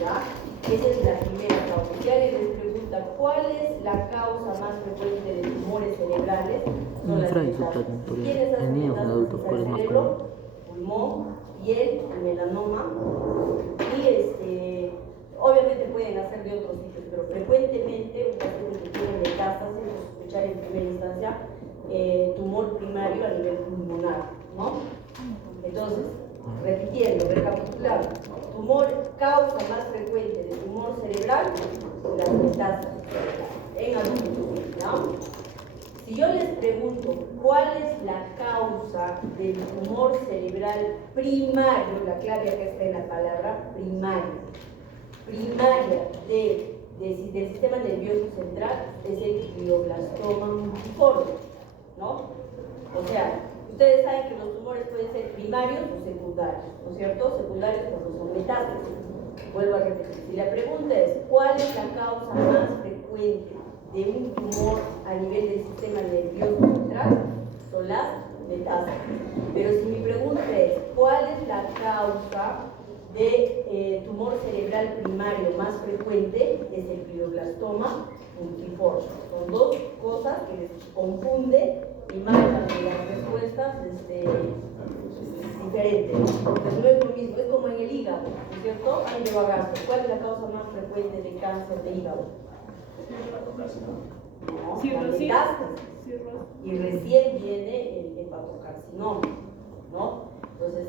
¿ya? Esa es la primera causa. Si alguien les pregunta cuál es la causa más frecuente de tumores cerebrales, son las metástasis. ¿Quiénes hacen metástasis al cerebro? Pulmón, piel, el melanoma, y obviamente pueden hacer de otros sitios, pero frecuentemente un paciente que tiene metástasis, escuchar en primera instancia tumor primario a nivel pulmonar, ¿no? Entonces, repitiendo, recapitulando, causa más frecuente de tumor cerebral, las metástasis en adultos, ¿no? Si yo les pregunto cuál es la causa del tumor cerebral primario, la clave acá está en la palabra primaria del sistema nervioso central, es el glioblastoma multiforme, ¿no? O sea, ustedes saben que los tumores pueden ser primarios o secundarios, ¿no es cierto? Secundarios cuando son metástasis. Vuelvo a repetir, si la pregunta es ¿cuál es la causa más frecuente de un tumor a nivel del sistema nervioso central? Son las metástasis. Pero si mi pregunta es ¿cuál es la causa de tumor cerebral primario más frecuente? Es el glioblastoma multiforme. Son dos cosas que les confunde y marcan las respuestas diferentes, ¿no? Entonces no es lo mismo, es como en el hígado, ¿no es cierto? Ahí lleva gasto. ¿Cuál es la causa más frecuente de cáncer de hígado? No, la metástasis. Y recién viene el hepatocarcinoma, ¿no? Entonces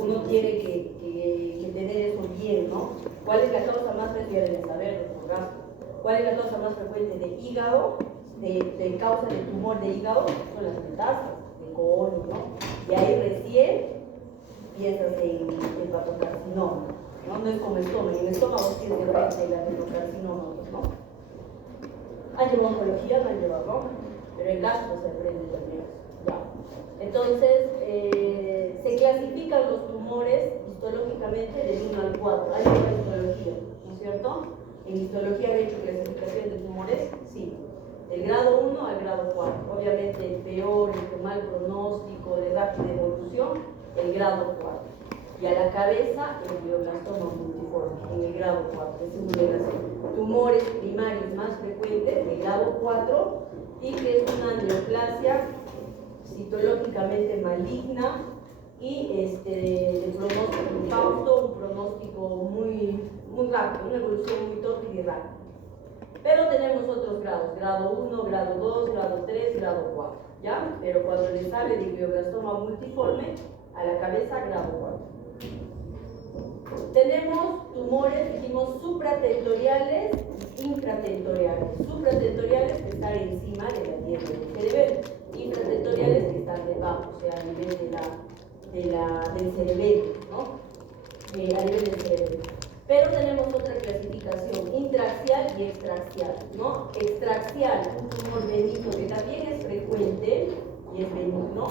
uno tiene que tener eso bien, ¿no? ¿Cuál es la causa más frecuente? Deben saberlo, por gasto. ¿Cuál es la causa más frecuente de hígado? De causa de tumor de hígado son las metástasis, de colon, ¿no? Y ahí recién piensas en el hepatocarcinoma, ¿no? No es como el estómago. En el estómago tienes de frente el hepatocarcinoma, ¿no? Han llevado oncología, no han llevado, ¿no? Pero el gastro se aprende también, ya. Entonces, se clasifican los tumores histológicamente del 1 al 4. Hay una histología, ¿no es cierto? En histología han hecho clasificación de tumores, sí. Del grado 1 al grado 4. Obviamente el peor, el con mal pronóstico, de rápida evolución, el grado 4. Y a la cabeza, el glioblastoma multiforme, en el grado 4. Es una de las tumores primarios más frecuentes, del grado 4, y que es una neoplasia citológicamente maligna y de pronóstico infausto, un pronóstico muy rápido, una evolución muy torpe y rápida. Pero tenemos otros grados, grado 1, grado 2, grado 3, grado 4, ¿ya? Pero cuando le sale de glioblastoma multiforme, a la cabeza, grado 4. Tenemos tumores, dijimos, supratentoriales e infratentoriales. Supratentoriales que están encima de la piel del cerebelo, infratentoriales que están debajo, o sea, a nivel del cerebelo, ¿no? A nivel del cerebelo. Pero tenemos otra clasificación, intraaxial y extraaxial, ¿no? Extraaxial, un tumor benigno que también es frecuente y es benigno,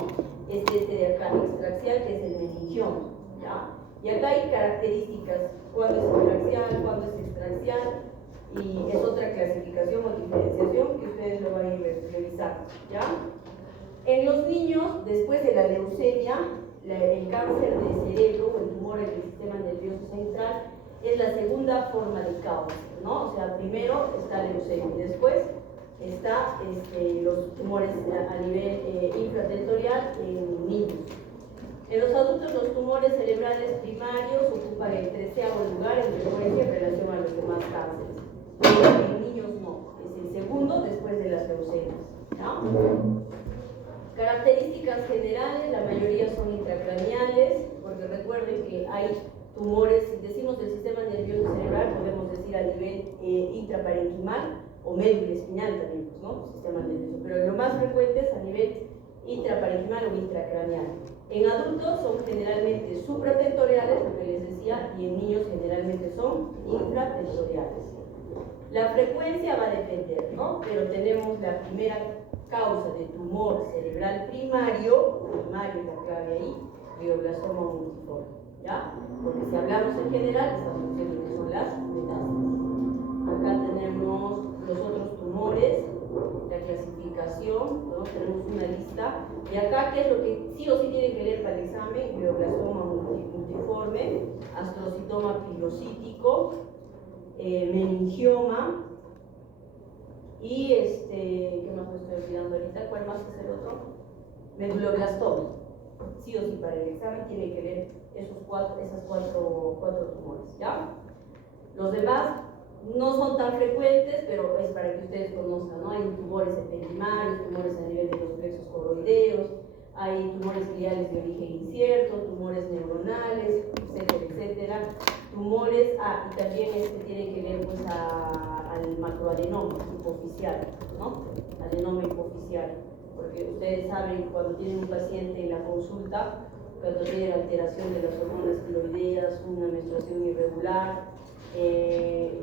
es este de acá, extraaxial, que es el meningioma, ¿ya? Y acá hay características, cuándo es intraaxial, cuándo es extraaxial, y es otra clasificación o diferenciación que ustedes lo van a ir revisando, ¿ya? En los niños, después de la leucemia, el cáncer de cerebro o el tumor del sistema nervioso central es la segunda forma de causa, ¿no? O sea, primero está la leucemia y después está los tumores a nivel infratentorial en niños. En los adultos, los tumores cerebrales primarios ocupan el 13º lugar en frecuencia en relación a los demás cánceres. Pero en niños no, es el segundo después de las leucemias, ¿no? Características generales, la mayoría son intracraneales, porque recuerden que hay tumores, si decimos del sistema nervioso cerebral, podemos decir a nivel intraparenquimal o médula espinal también, ¿no? Sistema nervioso, pero lo más frecuente es a nivel intraparenquimal o intracraneal. En adultos son generalmente supratentoriales, lo que les decía, y en niños generalmente son infratentoriales. La frecuencia va a depender, ¿no? Pero tenemos la primera causa de tumor cerebral primario es la clave ahí, glioblastoma multiforme, ¿ya? Porque si hablamos en general, estamos diciendo que son las metástasis. Acá tenemos los otros tumores, la clasificación, ¿no? Tenemos una lista. Y acá, ¿qué es lo que sí o sí tienen que leer para el examen? Glioblastoma multiforme, multiforme, astrocitoma pilocítico, meningioma y ¿qué más me estoy olvidando ahorita? ¿Cuál más es el otro? Meduloblastoma. Sí o sí, para el examen tiene que ver esas cuatro tumores, ¿ya? Los demás no son tan frecuentes, pero es para que ustedes conozcan, ¿no? Hay tumores ependimarios, tumores a nivel de los plexos coroideos, hay tumores gliales de origen incierto, tumores neuronales, etcétera, etcétera. Tumores, y también tiene que ver pues al macroadenoma hipoficial, ¿no? Adenoma hipoficial, porque ustedes saben cuando tienen un paciente en la consulta, cuando tiene alteración de las hormonas tiroideas, una menstruación irregular,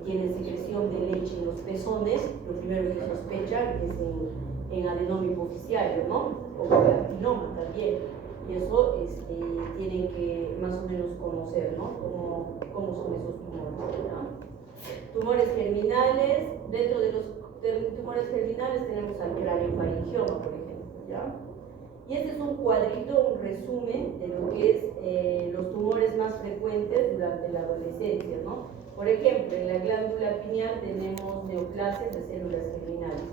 tienen secreción de leche en los pezones, lo primero que sospechan es en adenoma hipoficiario, ¿no? O carcinoma también. Y eso tienen que más o menos conocer, ¿no? Cómo son esos tumores, ¿no? Tumores germinales, dentro de los tumores germinales tenemos al craniofaringioma, por ejemplo, ¿ya? Y este es un cuadrito, un resumen de lo que es los tumores más frecuentes durante la adolescencia, ¿no? Por ejemplo, en la glándula pineal tenemos neoplasias de células germinales.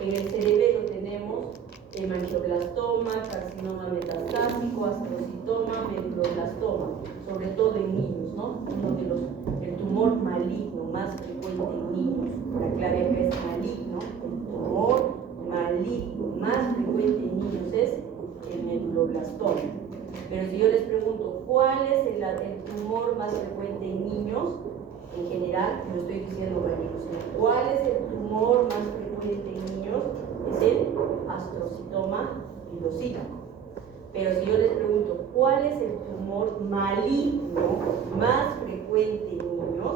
En el cerebelo tenemos hemangioblastoma, carcinoma metastásico, astrocitoma, meduloblastoma, sobre todo en niños, ¿no? El tumor maligno más frecuente en niños, la clave acá es maligno, el tumor maligno más frecuente en niños es el meduloblastoma. Pero si yo les pregunto, ¿cuál es el tumor más frecuente en niños? En general, no estoy diciendo maligno, sino ¿cuál es el tumor más frecuente en niños? Es el astrocitoma pilocítico. Pero si yo les pregunto, ¿cuál es el tumor maligno más frecuente en niños?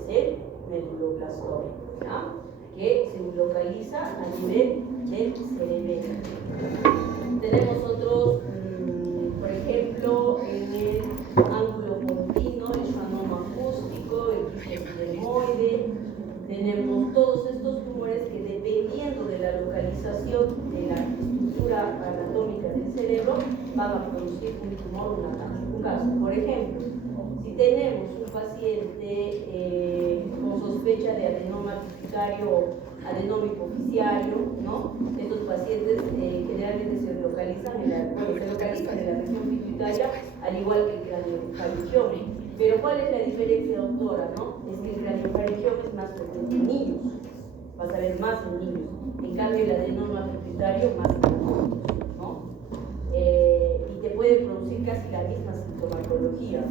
Es el meduloblastoma, ¿ya? Que se localiza a nivel del cerebelo. Tenemos otros, por ejemplo, en el ángulo continuo, el schwannoma acústico, el quistodermoide. Tenemos todos estos tumores que, dependiendo de la localización de la estructura anatómica del cerebro, van a producir un tumor, un caso. Por ejemplo, si tenemos un paciente con sospecha de adenoma pituitario o adenoma hipoficiario, ¿no? Estos pacientes generalmente se localizan en la región pituitaria, al igual que el craniofaringioma. Pero ¿cuál es la diferencia, doctora? ¿No? Es que el craniofaringioma es más frecuente en niños, vas a ver más en niños. En cambio, el adenoma pituitario más en adultos, ¿no? Y te puede producir casi la misma sintomatología.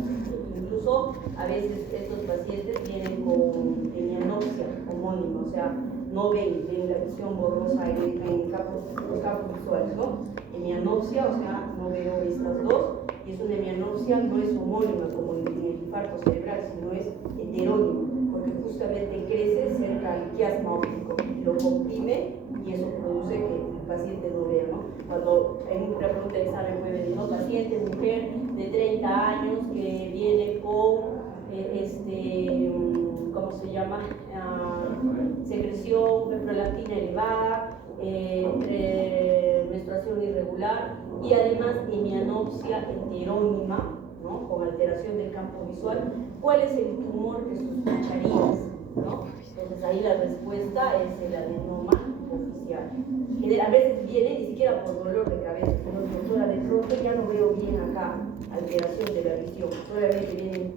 Incluso a veces estos pacientes vienen con hemianopsia homónima, o sea, no ven la visión borrosa en los campos visuales, ¿no? Hemianopsia, o sea, no veo estas dos, y es una hemianopsia, no es homónima como en el infarto cerebral, sino es heterónima, porque justamente crece cerca al quiasma óptico, lo comprime y eso produce que el paciente no vea, ¿no? Cuando en una pregunta de examen puede venir, ¿no? Paciente, mujer de 30 años que viene con ¿cómo se llama? Secreción de prolactina elevada, menstruación irregular y además hemianopsia heterónima, ¿no? Con alteración del campo visual. ¿Cuál es el tumor que sospecharías? ¿No? Entonces ahí la respuesta es el adenoma hipoficial. A veces viene ni siquiera por dolor de cabeza, sino doctora, de pronto ya no veo bien acá, alteración de la visión. Solamente vienen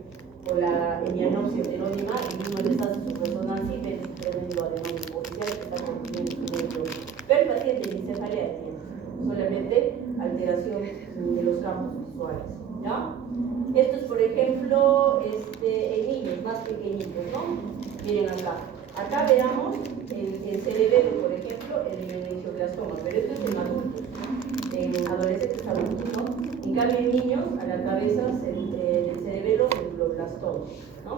por la hemianopsia heterónima y uno les hace su resonancia y ven su tremendo adenoma hipoficial que está confundiendo su nervio. Pero el paciente ni cefalea tiene, solamente alteración de los campos visuales, ¿ya? Esto es, por ejemplo, en niños más pequeñitos, ¿no? Miren acá. Acá veamos el cerebelo, por ejemplo, el meningioblastoma, pero esto es en adultos, en adolescentes adultos, ¿no? En cambio, en niños, a la cabeza del cerebelo, el meduloblastoma, ¿no?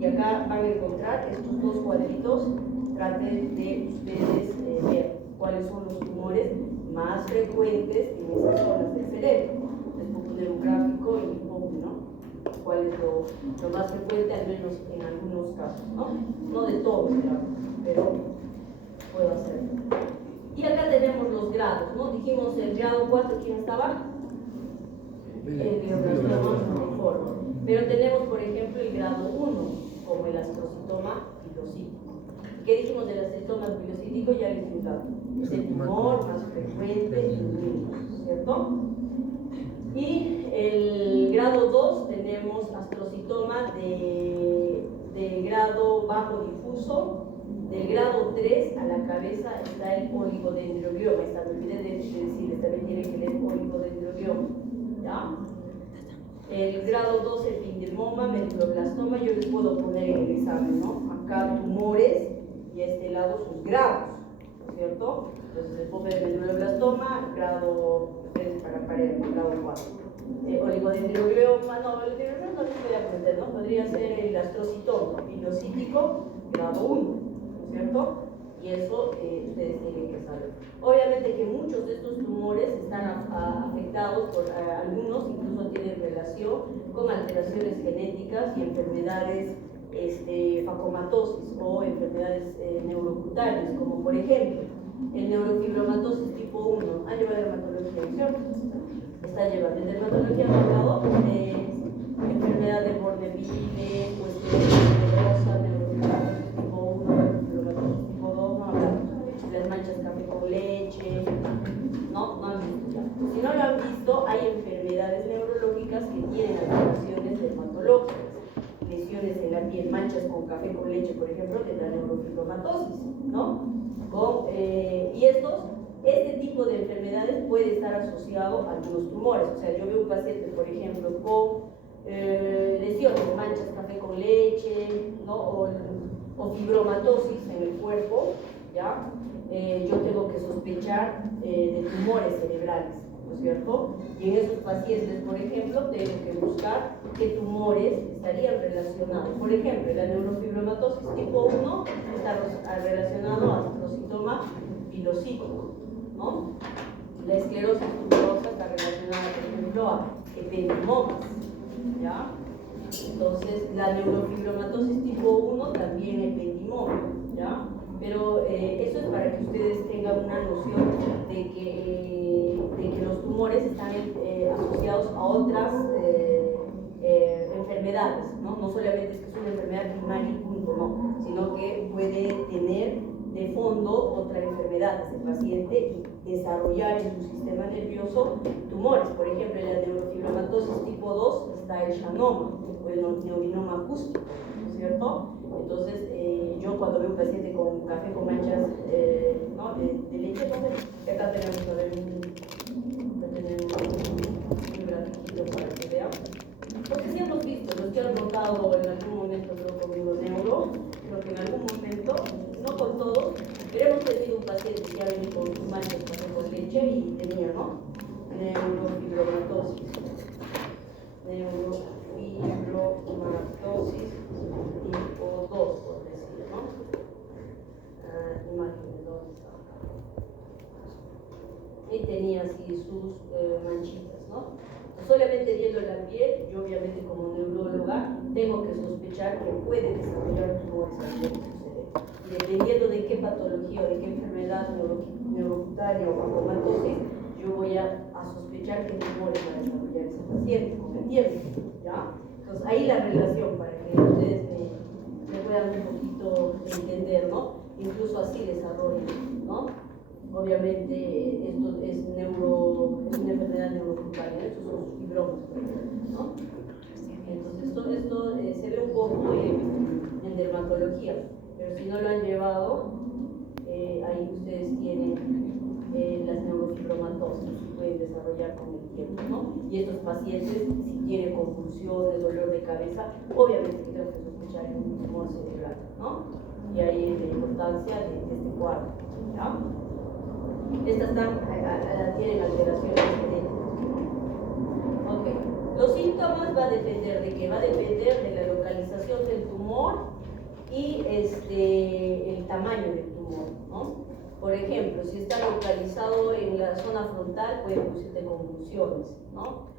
Y acá van a encontrar estos dos cuadritos. Traten de ustedes ver cuáles son los tumores más frecuentes en esas zonas del cerebro. Les puedo poner un gráfico y pongo, ¿no? Cuál es lo más frecuente, al menos en algunos casos, ¿no? No de todos, pero puedo hacerlo. Y acá tenemos los grados, ¿no? Dijimos el grado 4, ¿quién estaba? El glioblastoma multiforme. Pero tenemos, por ejemplo, el grado 1, como el astrocitoma pilocítico. ¿Qué dijimos del astrocitoma pilocítico? Ya les he dado. Es el tumor más frecuente en niños, ¿cierto? Y el grado 2 tenemos astrocitoma de grado bajo difuso. Del grado 3 a la cabeza está el oligodendroglioma. Esta me olvidé de decirles, también tienen que leer oligodendroglioma, ¿ya? El grado 2 epindermoma, medulloblastoma, yo les puedo poner en el examen, ¿no? Acá tumores y a este lado sus grados, ¿no es cierto? Entonces les puedo ver medulloblastoma, grado 3 para pared, grado 4. Oligodendroglioma, no, el oligodendroglioma no les voy a aprender, ¿no? Podría ser el astrocitoma pilocítico, grado 1, ¿no es cierto? Y eso ustedes tienen que saber. Obviamente que muchos de estos tumores están afectados por algunos, incluso tienen relación con alteraciones genéticas y enfermedades facomatosis o enfermedades neurocutáneas, como por ejemplo el neurofibromatosis tipo 1. ¿Han llevado dermatología? Está llevando el dermatología marcado enfermedad de Borde-Ville, pues neurofibromatosis tipo 1, neurofibromatosis tipo 2, no hablamos. Las manchas café con leche, no han visto ya. Si no lo han visto, hay enfermedades neurológicas que tienen alteraciones dermatológicas, lesiones en la piel, manchas con café con leche, por ejemplo, de la neurofibromatosis, ¿no? Y este tipo de enfermedades puede estar asociado a algunos tumores. O sea, yo veo un paciente, por ejemplo, con lesiones, manchas café con leche, ¿no? o fibromatosis en el cuerpo, ¿ya? Yo tengo que sospechar de tumores cerebrales, ¿no es cierto? Y en esos pacientes, por ejemplo, tengo que buscar qué tumores estarían relacionados. Por ejemplo, la neurofibromatosis tipo 1 está relacionado al astrocitoma pilocítico, ¿no? La esclerosis tuberosa está relacionada, por ejemplo, a ependymomas, ¿ya? Entonces, la neurofibromatosis tipo 1 también ependymoma, ¿ya? Pero eso es para que ustedes tengan una noción de que los tumores están asociados a otras enfermedades, ¿no? No solamente es que es una enfermedad primaria y punto, no, sino que puede tener de fondo otra enfermedad de ese paciente y desarrollar en su sistema nervioso tumores. Por ejemplo, en la neurofibromatosis tipo 2 está el xanoma o el neurinoma acústico, ¿no es cierto? Entonces, yo cuando veo un paciente con café con manchas ¿no? de leche, ¿no? Acá tenemos a ver un grafiquito para que vean. Porque sí hemos visto, los que han notado en algún momento, creo conmigo neuro, creo que en algún momento, no con todos, pero hemos tenido un paciente que ha venido con manchas de café con leche y tenía, ¿no? Neurofibromatosis. Neurofibromatosis tipo 2, por decir, ¿no? Imagen, ¿dónde está? Y tenía así sus manchitas, ¿no? Solamente viendo la piel, yo obviamente como neuróloga tengo que sospechar que puede desarrollar tumores a nivel de su cerebro. Y dependiendo de qué patología o de qué enfermedad neurocutaria o facomatosis, yo voy a sospechar que tumores va a desarrollar ese paciente, ¿me entienden? ¿Ya? Entonces ahí la relación para que ustedes me puedan un poquito entender, ¿no? Incluso así desarrollen, ¿no? Obviamente esto es una enfermedad neurocutaria, estos son los fibromas, ¿no? Entonces esto se ve un poco en dermatología, pero si no lo han llevado, ahí ustedes tienen las neurofibromatosis que pueden desarrollar con el tiempo, ¿no? Y estos pacientes, si tienen convulsiones, dolor de cabeza, obviamente que tengo que sospechar en un tumor cerebral, ¿no? Y ahí es la importancia de este cuadro, ¿ya? Estas tienen alteraciones genéticas. Ok. Los síntomas va a depender de qué, va a depender de la localización del tumor y el tamaño del tumor, ¿no? Por ejemplo, si está localizado en la zona frontal, puede producirte convulsiones, ¿no?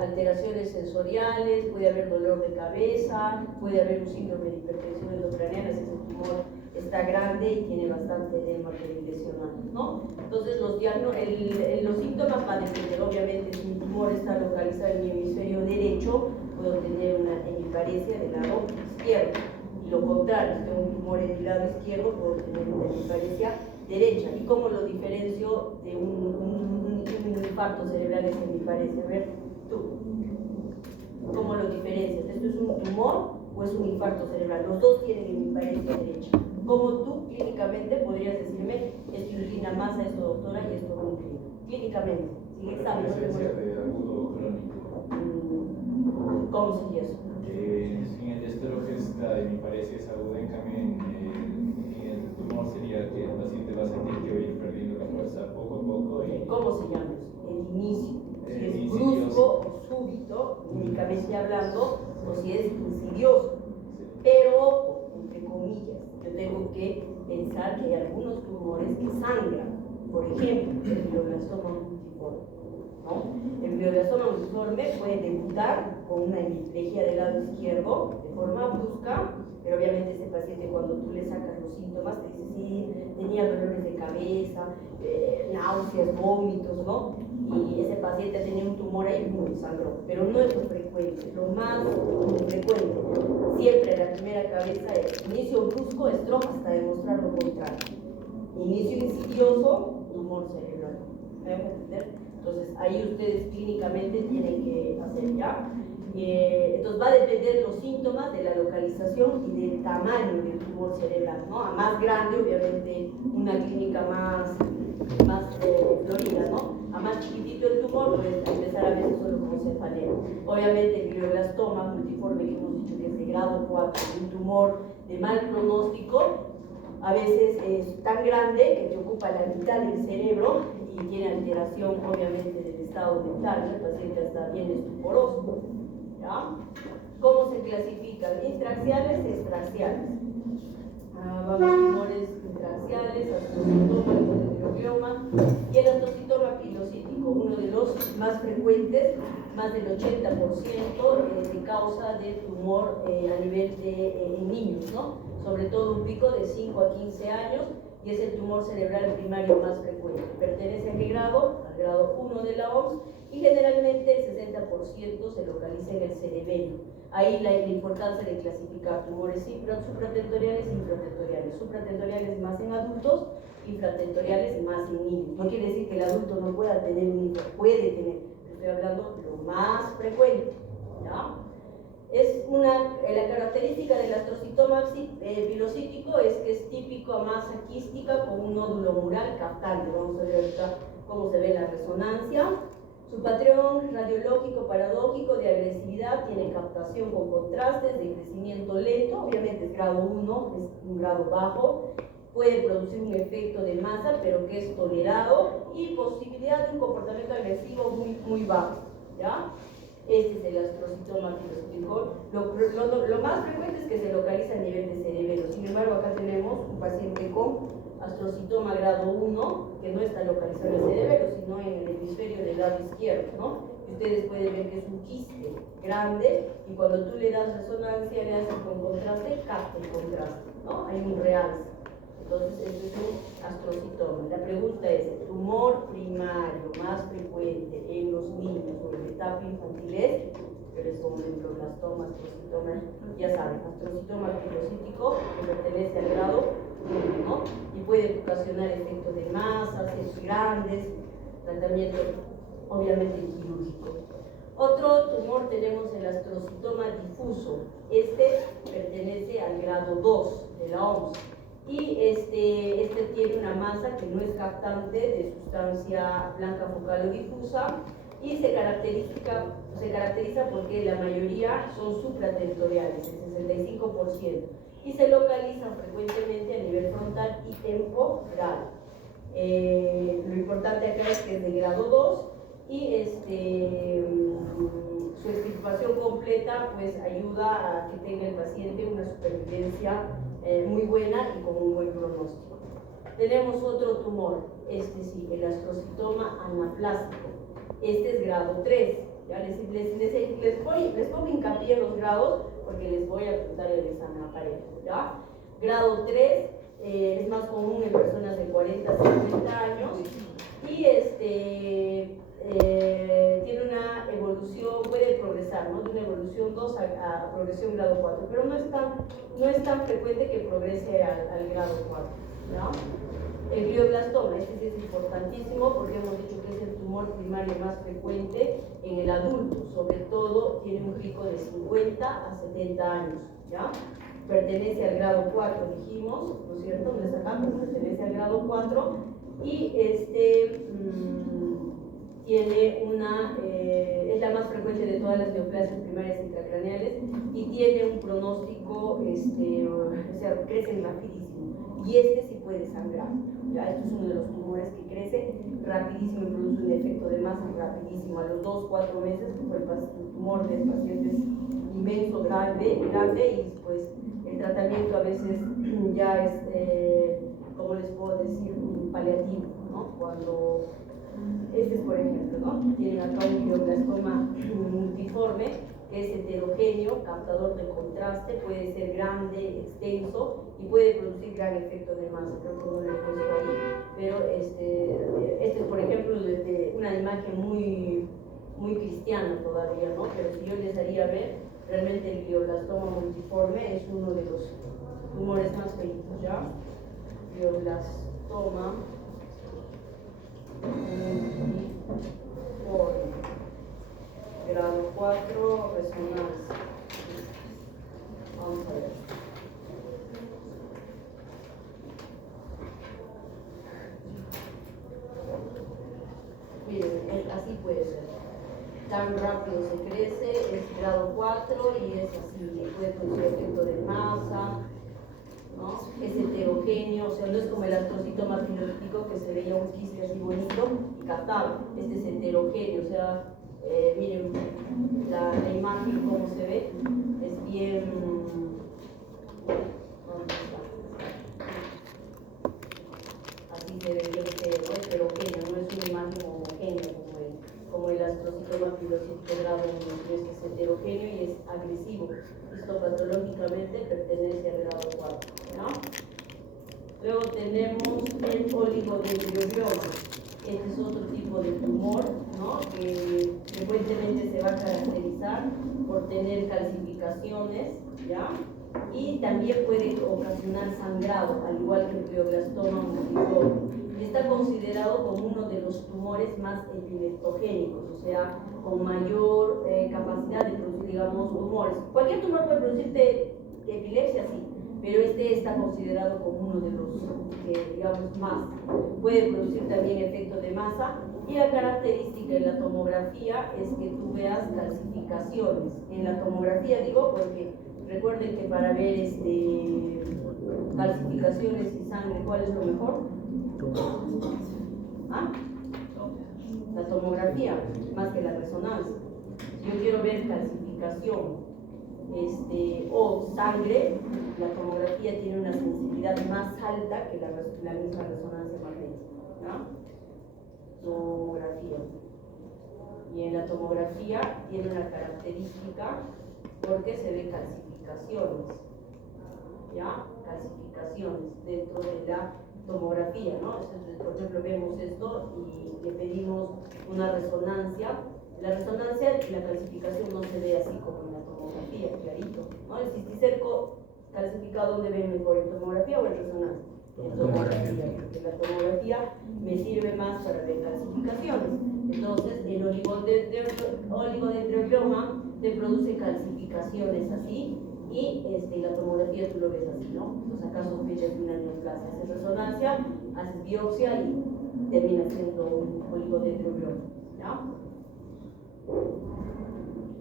Alteraciones sensoriales, puede haber dolor de cabeza, puede haber un síndrome de hipertensión endocraniana si ese tumor está grande y tiene bastante edema perilesional, ¿no? Entonces los síntomas van a depender, obviamente, si un tumor está localizado en mi hemisferio derecho, puedo tener una hemiparesia del lado izquierdo. Y lo contrario, si tengo un tumor en el lado izquierdo, puedo tener una hemiparesia derecha. ¿Y cómo lo diferencio de un infarto cerebral en hemiparesia? A ver, tú, ¿cómo lo diferencias? ¿Esto es un tumor o es un infarto cerebral? Los dos tienen hemiparesia derecha. ¿Cómo tú clínicamente podrías decirme esto inclina más a esto, doctora, y esto no inclina? Clínicamente, sin examen. Presencia de agudo crónico. ¿Cómo sería eso? En el estero que está de mi parecer es aguda, en cambio en el tumor sería que el paciente va a sentir que va a ir perdiendo la fuerza poco a poco. Y ¿cómo se llama? El inicio. Si es insidioso. brusco o súbito, médicamente hablando, o si es insidioso. Pero, entre comillas, yo tengo que pensar que hay algunos tumores que sangran. Por ejemplo, el glioblastoma multiforme, ¿no? El glioblastoma multiforme puede debutar con una hemiplegia del lado izquierdo de forma brusca, pero obviamente este paciente, cuando tú le sacas los síntomas, te dice, sí, tenía dolores de cabeza, náuseas, vómitos, ¿no? Y ese paciente tenía un tumor ahí y sangró, pero no es lo frecuente. Lo más frecuente siempre en la primera cabeza es inicio brusco, stroke, hasta demostrar lo contrario. Inicio insidioso, tumor cerebral. ¿Me van a entender? Entonces ahí ustedes clínicamente tienen que hacer ya. Entonces va a depender los síntomas de la localización y del tamaño del tumor cerebral, ¿no? A más grande, obviamente, una clínica más florida, ¿no? A más chiquitito el tumor, pues empezar a ver solo como cefalea. Obviamente el glioblastoma multiforme, que hemos dicho que es de grado 4, un tumor de mal pronóstico, a veces es tan grande que te ocupa la mitad del cerebro y tiene alteración, obviamente, del estado mental. El paciente hasta bien estuporoso, ¿ya? ¿Cómo se clasifican? Intraxiales, extraxiales. Vamos, tumores intraxiales, astrocitoma, microglioma y el astrocitoma pilocítico, uno de los más frecuentes, más del 80% de causa de tumor a nivel de niños, ¿no? Sobre todo un pico de 5 a 15 años, y es el tumor cerebral primario más frecuente. ¿Pertenece a qué grado? Al grado 1 de la OMS, y generalmente el 60% se localiza en el cerebelo. Ahí la importancia de clasificar tumores supratentoriales e infratentoriales. Supratentoriales más en adultos, infratentoriales más en niños. No quiere decir que el adulto no pueda tener un hijo, puede tener, estoy hablando de lo más frecuente, ¿ya? La característica del astrocitoma pilocítico es que es típico a masa quística con un nódulo mural captante. Vamos a ver ahorita cómo se ve la resonancia. Su patrón radiológico paradójico de agresividad tiene captación con contrastes de crecimiento lento, obviamente es grado 1, es un grado bajo, puede producir un efecto de masa, pero que es tolerado, y posibilidad de un comportamiento agresivo muy bajo, ¿ya? Este es el astrocitoma pilocítico. Lo más frecuente es que se localiza a nivel de cerebelo. Sin embargo, acá tenemos un paciente con astrocitoma grado 1, que no está localizado en el cerebelo, sino en el hemisferio del lado izquierdo, ¿no? Y ustedes pueden ver que es un quiste grande, y cuando tú le das resonancia, le haces con contraste, capta el contraste, ¿no? Hay un realce. Entonces, este es un astrocitoma. La pregunta es, ¿tumor primario más frecuente en los niños o en la etapa infantil es? Que les pongo glioblastoma, astrocitoma, ya saben, astrocitoma pilocítico, que pertenece al grado 1, ¿no? Y puede ocasionar efectos de masas, grandes, tratamiento obviamente quirúrgico. Otro tumor tenemos el astrocitoma difuso. Este pertenece al grado 2 de la OMS. Y este tiene una masa que no es captante de sustancia blanca focal o difusa, y se caracteriza porque la mayoría son supratentoriales, el 65%, y se localizan frecuentemente a nivel frontal y temporal. Lo importante acá es que es de grado 2, y su extirpación completa pues ayuda a que tenga el paciente una supervivencia muy buena y con un buen pronóstico. Tenemos otro tumor, sí, el astrocitoma anaplásico. Este es grado 3. ¿Ya? Les pongo hincapié en los grados porque les voy a apuntar el examen aparejo, ¿ya? Grado 3 es más común en personas de 40 a 50 años y tiene una evolución, puede progresar, ¿no? De una evolución 2 a progresión grado 4, pero no es tan frecuente que progrese al grado 4, ¿no? El glioblastoma, este sí es importantísimo porque hemos dicho que es el tumor primario más frecuente en el adulto, sobre todo tiene un pico de 50 a 70 años, ¿ya? Pertenece al grado 4, dijimos, ¿no es cierto? No es acá, pero pertenece al grado 4 y tiene es la más frecuente de todas las neoplasias primarias intracraneales y tiene un pronóstico, o sea, crecen rapidísimo y sí puede sangrar, ¿ya? Este es uno de los tumores que crece rapidísimo y produce un efecto de masa rapidísimo, a los 2-4 meses, pues el tumor del paciente es inmenso, grande y pues el tratamiento a veces ya es, ¿cómo les puedo decir? Un paliativo, ¿no? Cuando este es, por ejemplo, ¿no? Tienen acá un glioblastoma multiforme que es heterogéneo, captador de contraste, puede ser grande, extenso y puede producir gran efecto de masa. Creo que no lo he puesto ahí, pero este es, por ejemplo, una imagen muy cristiana todavía, ¿no? Pero si yo les haría ver, realmente el glioblastoma multiforme es uno de los tumores más feitos, ¿ya? Glioblastoma multiforme, grado 4, resonancia. Vamos a ver. Miren, así puede ser. Tan rápido se crece, es grado 4 y es así, puede producir efecto de masa, ¿no? Es heterogéneo, o sea, no es como el astrocitoma filolítico que se veía un quiste así bonito y captado. Este es heterogéneo, o sea, miren la imagen como se ve, es bien, así se ve bien heterogéneo, no es una imagen homogénea como el astrocitoma filolítico grado 1, que es heterogéneo y es agresivo. Histopatológicamente pertenece al grado 4, ¿no? Luego tenemos el oligodendroglioma. Este es otro tipo de tumor, ¿no? Que frecuentemente se va a caracterizar por tener calcificaciones, ¿ya? Y también puede ocasionar sangrado, al igual que el glioblastoma multiforme. Está considerado como uno de los tumores más epileptogénicos, o sea, con mayor capacidad de producir, digamos, tumores. Cualquier tumor puede producirte epilepsia, sí, pero está considerado como uno de los que, digamos, más. Puede producir también efecto de masa y la característica en la tomografía es que tú veas calcificaciones. En la tomografía digo porque recuerden que para ver calcificaciones y sangre, ¿cuál es lo mejor? ¿Ah? La tomografía, más que la resonancia. Si yo quiero ver calcificación o sangre, la tomografía tiene una sensibilidad más alta que la misma resonancia magnética, ¿no? Tomografía. Y en la tomografía tiene una característica porque se ve calcificaciones, ¿ya? Calcificaciones dentro de la tomografía, ¿no? Entonces, por ejemplo, vemos esto y le pedimos una resonancia. La resonancia y la calcificación no se ve así como en la tomografía, clarito, ¿no? El cisticerco calcificado, ¿dónde ven mejor? ¿En tomografía o en resonancia? En tomografía, porque la tomografía me sirve más para ver calcificaciones. Entonces, el oligodendroglioma te produce calcificaciones así y la tomografía tú lo ves así, ¿no? Entonces acá sospechas de una neoplasia, haces resonancia, haces biopsia y termina siendo un oligodendroglioma, ¿ya?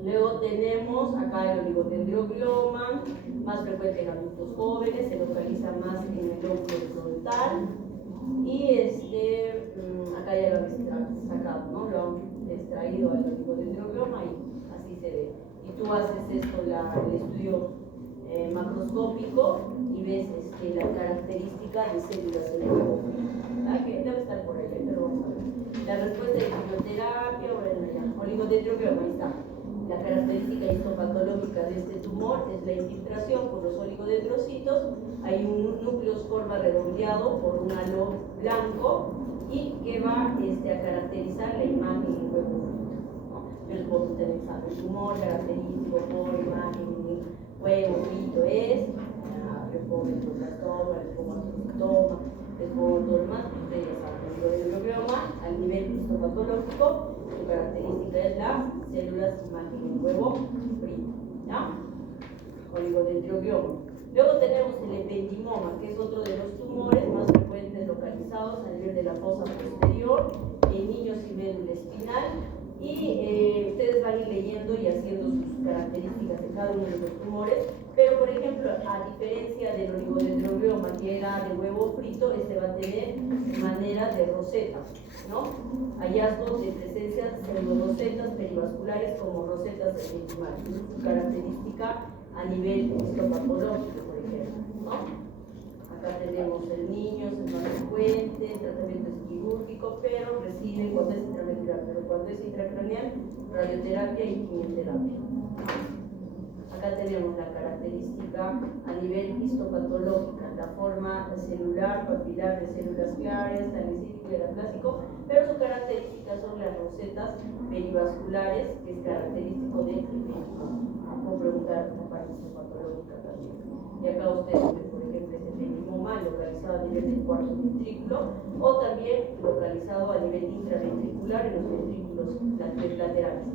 Luego tenemos acá el oligodendroglioma, más frecuente en adultos jóvenes, se localiza más en el lóbulo frontal y acá ya lo han sacado, ¿no? Lo han extraído al oligodendroglioma y así se ve. Y tú haces el estudio macroscópico y ves la característica de células en el lóbulo, que debe estar por ahí, pero vamos a ver. La respuesta de quimioterapia, bueno, ya, oligodendroglioma, ahí está. La característica histopatológica de este tumor es la infiltración por los oligodendrocitos puntitos, hay un núcleos forma redondeado por un halo blanco y que va a caracterizar la imagen del huevo frito, ¿no? Yo les puedo tener el tumor característico por imagen del huevo frito es, les pongo el glioblastoma, les pongo astrocitoma, les pongo todo lo más, ustedes ya saben, el oligodendroglioma a nivel histopatológico, su característica es las células imagen del huevo frito, ¿ya? Oligodendroglioma. Luego tenemos el ependimoma, que es otro de los tumores más frecuentes localizados a nivel de la fosa posterior en niños sin médula espinal. Y ustedes van a ir leyendo y haciendo sus características de cada uno de los tumores, pero por ejemplo, a diferencia del oligodendroglioma que era de huevo frito, este va a tener manera de roseta, ¿no? Hallazgos de presencia de pseudorosetas perivasculares como rosetas ependimales, su característica a nivel histopatológico, por ejemplo, ¿no? Acá tenemos el niño, es más frecuente, el tratamiento es quirúrgico, pero recibe cuando es intraventricular, pero cuando es intracraneal, radioterapia y quimioterapia. Acá tenemos la característica a nivel histopatológica, la forma celular, papilar de células claras, salicílico y anaplásico, pero su característica son las rosetas perivasculares, que es característico del ependimoma. Puedo preguntar la parte histopatológica también. Y acá ustedes ven, por ejemplo, este ependimoma localizado a nivel del cuarto ventrículo o también localizado a nivel intraventricular en los ventrículos laterales.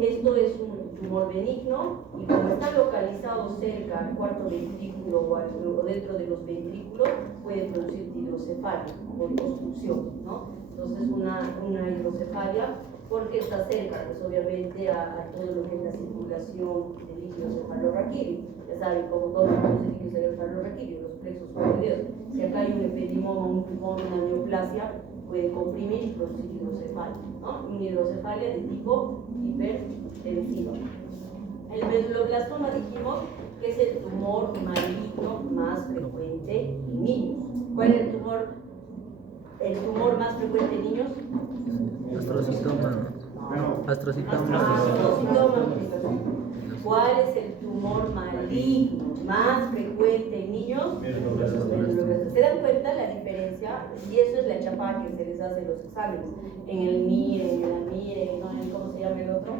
Esto es un tumor benigno y como está localizado cerca al cuarto ventrículo o dentro de los ventrículos, puede producir hidrocefalia por obstrucción, ¿no? Entonces una hidrocefalia porque está cerca, pues obviamente a todo lo que es la circulación de líquido cefalorraquídeo. Ya saben, como todos los líquidos cefalorraquídeo, los plexos cordioides. Si acá hay un ependimoma, un tumor, una neoplasia, puede comprimir y producir hidrocefalia, ¿no? Una hidrocefalia de tipo hipertensiva. El medulloblastoma dijimos que es el tumor maligno más frecuente en niños. ¿Cuál es el tumor más frecuente en niños? Astrocitoma. ¿Cuál es el tumor maligno más frecuente en niños? ¿Se dan cuenta la diferencia? Y eso es la chapada que se les hace en los exámenes. En el MIRE, en el AMIRE, ¿no? ¿Cómo se llama el otro?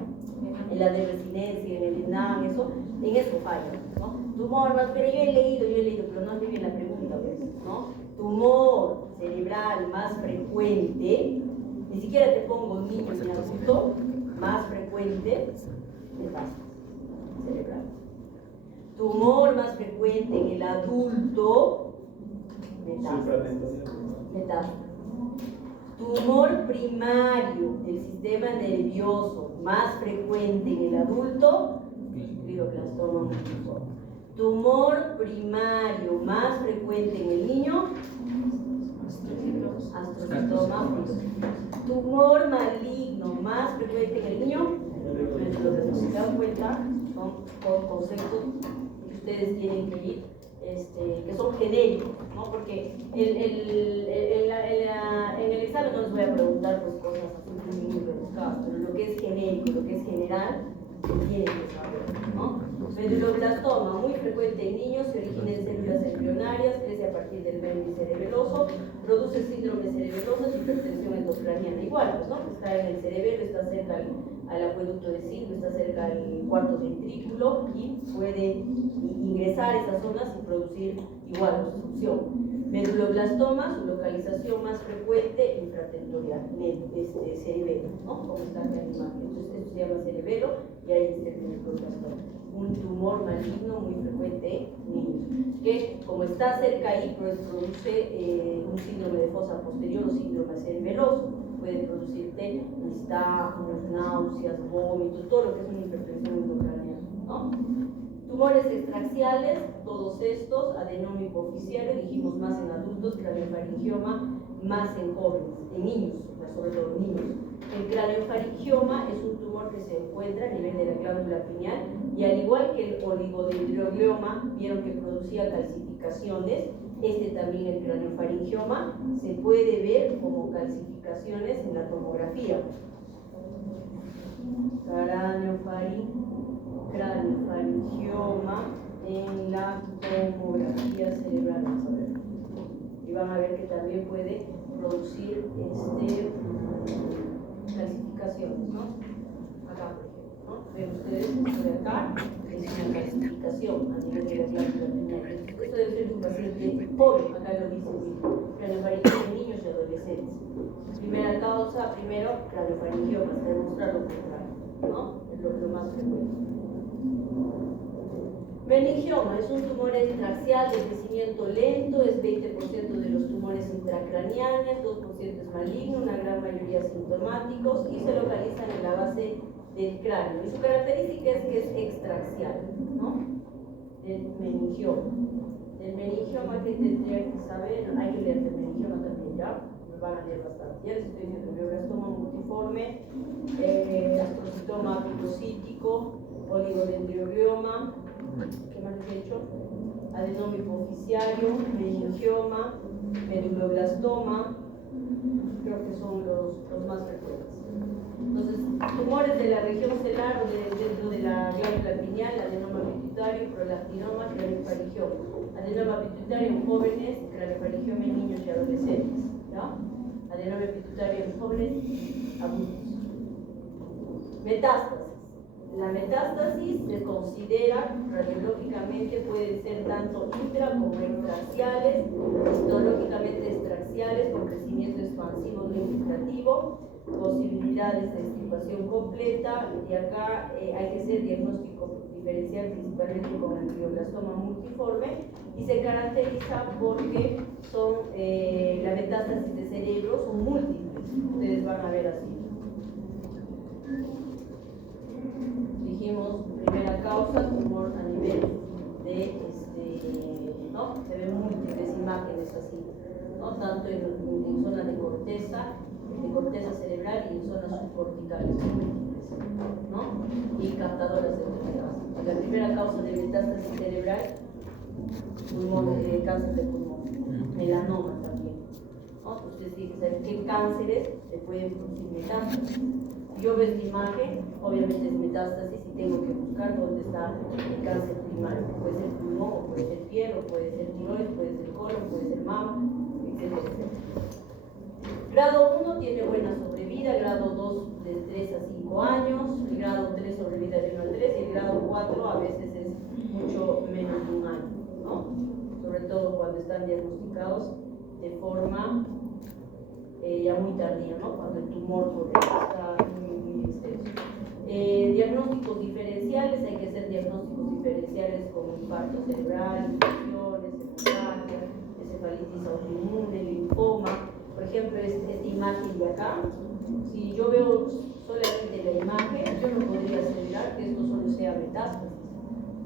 En la de residencia, en el INAM, en eso falla, ¿no? Tumor más, pero yo he leído, pero no viene la pregunta, ¿ves? ¿No? Tumor cerebral más frecuente, ni siquiera te pongo niño ni adulto, más frecuente, metástasis cerebral. Tumor más frecuente en el adulto, metástasis. Tumor primario del sistema nervioso más frecuente en el adulto, glioblastoma multiforme. Tumor primario más frecuente en el niño, astrocitoma multiforme. Tumor maligno más frecuente en el niño, si se dan cuenta, son conceptos que ustedes tienen que ir, que son genéricos, ¿no? Porque en el examen no les voy a preguntar pues, cosas así muy rebuscadas, pero lo que es genérico, lo que es general, tienen que saber, ¿no? Medulloblastoma, muy frecuente en niños, se origina en células embrionarias, crece a partir del médula cerebeloso, produce síndrome cerebeloso y hipertensión endocraniana. Igual, pues, ¿no? Está en el cerebelo, está cerca al acueducto de Silva, está cerca al cuarto ventrículo y puede ingresar a esas zonas y producir igual obstrucción. Medulloblastoma, su localización más frecuente infratentorial, cerebelo, ¿no? Como está acá en la imagen. Entonces, esto se llama cerebelo y ahí está el medulloblastoma. Un tumor maligno muy frecuente en niños, que como está cerca ahí, pues produce un síndrome de fosa posterior o síndrome cerebeloso. Puede producirte nistagmos, náuseas, vómitos, todo lo que es una hipertensión endocraniana, ¿no? Tumores extraxiales, todos estos, adenoma hipofisiario, dijimos más en adultos, craniofaringioma más en jóvenes, en niños, sobre todo en niños. El craniofaringioma es un tumor que se encuentra a nivel de la glándula pineal y al igual que el oligodendroglioma, vieron que producía calcificaciones, también el craniofaringioma se puede ver como calcificaciones en la tomografía. Craniofaringioma en la tomografía cerebral. Vamos a ver. Y van a ver que también puede producir clasificaciones, ¿no? Acá, por ejemplo, ¿no? Ven ustedes, esto de acá es una clasificación a nivel de la glándula pineal. Esto debe ser un paciente joven, acá lo dice, craniofaringioma en niños y adolescentes. Primera causa, primero, craniofaringioma, se demuestra lo contrario, ¿no? Es lo más frecuente. Meningioma es un tumor extraxial de crecimiento lento, es 20% de los tumores intracraneales, 2% es maligno, una gran mayoría asintomáticos y se localizan en la base del cráneo. Y su característica es que es extraxial, ¿no? El meningioma. El meningioma que tendría que saber, hay que leer el meningioma también, ¿ya? Me van a leer bastante. Ya les estoy diciendo, el glioblastoma multiforme, astrocitoma pilocítico, oligodendroglioma, ¿qué más les he dicho? Adenoma hipoficiario, meningioma, medulloblastoma, creo que son los más frecuentes. Entonces, tumores de la región celular o dentro de la glándula pineal, adenoma pituitario, prolactinoma, craniofaringioma. Adenoma pituitario en jóvenes, craniofaringioma en niños y adolescentes. ¿Ya? Adenoma pituitario en jóvenes adultos. Metástasis. La metástasis se considera radiológicamente, pueden ser tanto intra como extraxiales, histológicamente extraxiales con crecimiento expansivo significativo, posibilidades de extirpación completa, y acá hay que hacer diagnóstico diferencial principalmente con el glioblastoma multiforme, y se caracteriza porque son la metástasis de cerebro son múltiples, ustedes van a ver así. Dijimos, primera causa, tumor a nivel de, ¿no? Se ven múltiples imágenes así, ¿no? Tanto en zona de corteza cerebral y en zonas subcorticales múltiples, ¿no? Y captadoras de metástasis. La primera causa de metástasis cerebral, cáncer de pulmón, melanoma también, ¿no? Ustedes tienen que saber qué cánceres se pueden producir metástasis. Si yo veo esta imagen, obviamente es metástasis y tengo que buscar dónde está el cáncer primario. Puede ser pulmón, o puede ser piel, o puede ser tiroides, puede ser colon, puede ser mama, etc. Grado 1 tiene buena sobrevida, grado 2 de 3 a 5 años, el grado 3 sobrevida de 1 a 3 y el grado 4 a veces es mucho menos de un año, ¿no? Sobre todo cuando están diagnosticados de forma ya muy tardía, ¿no? Cuando el tumor está muy extenso. Diagnósticos diferenciales, hay que hacer diagnósticos diferenciales como infarto cerebral, infecciones, hemorragia, encefalitis autoinmune, linfoma. Por ejemplo, esta imagen de acá, si yo veo solamente la imagen, yo no podría asegurar que esto solo sea metástasis,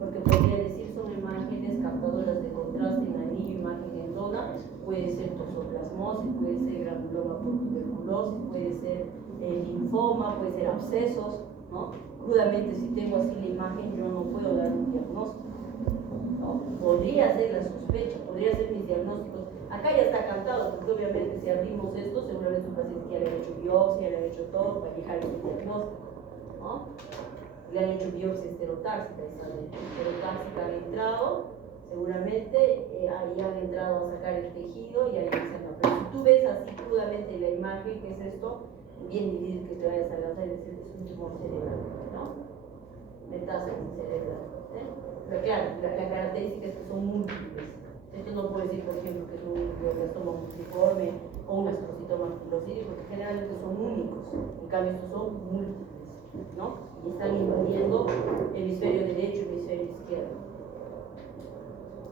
porque podría decir son imágenes captadoras de contraste en anillo, imagen en zona, puede ser toxoplasmosis, puede ser granuloma por tuberculosis, puede ser linfoma, puede ser abscesos, ¿no? Crudamente, si tengo así la imagen, yo no puedo dar un diagnóstico, ¿no? Podría ser la sospecha, podría ser mis diagnósticos. Acá ya está cantado, porque obviamente si abrimos esto, seguramente un paciente ya le han hecho biopsia, le han hecho todo para llegar a ese diagnóstico, ¿no? Le han hecho biopsia esterotáxica, esa esterotáxica han entrado, seguramente ahí han entrado a sacar el tejido y ahí se han. Pero si tú ves así crudamente la imagen, ¿qué es esto? Bien difícil que te vayas a lanzar y decir que es un tumor cerebral, ¿no? Metástasis cerebral, ¿eh? Pero claro, la característica es que son múltiples. Esto no puede decir, por ejemplo, que es un glioblastoma multiforme o un astrocitoma pilocítico, porque generalmente son únicos, en cambio estos son múltiples, ¿no? Y están invadiendo hemisferio derecho y hemisferio izquierdo.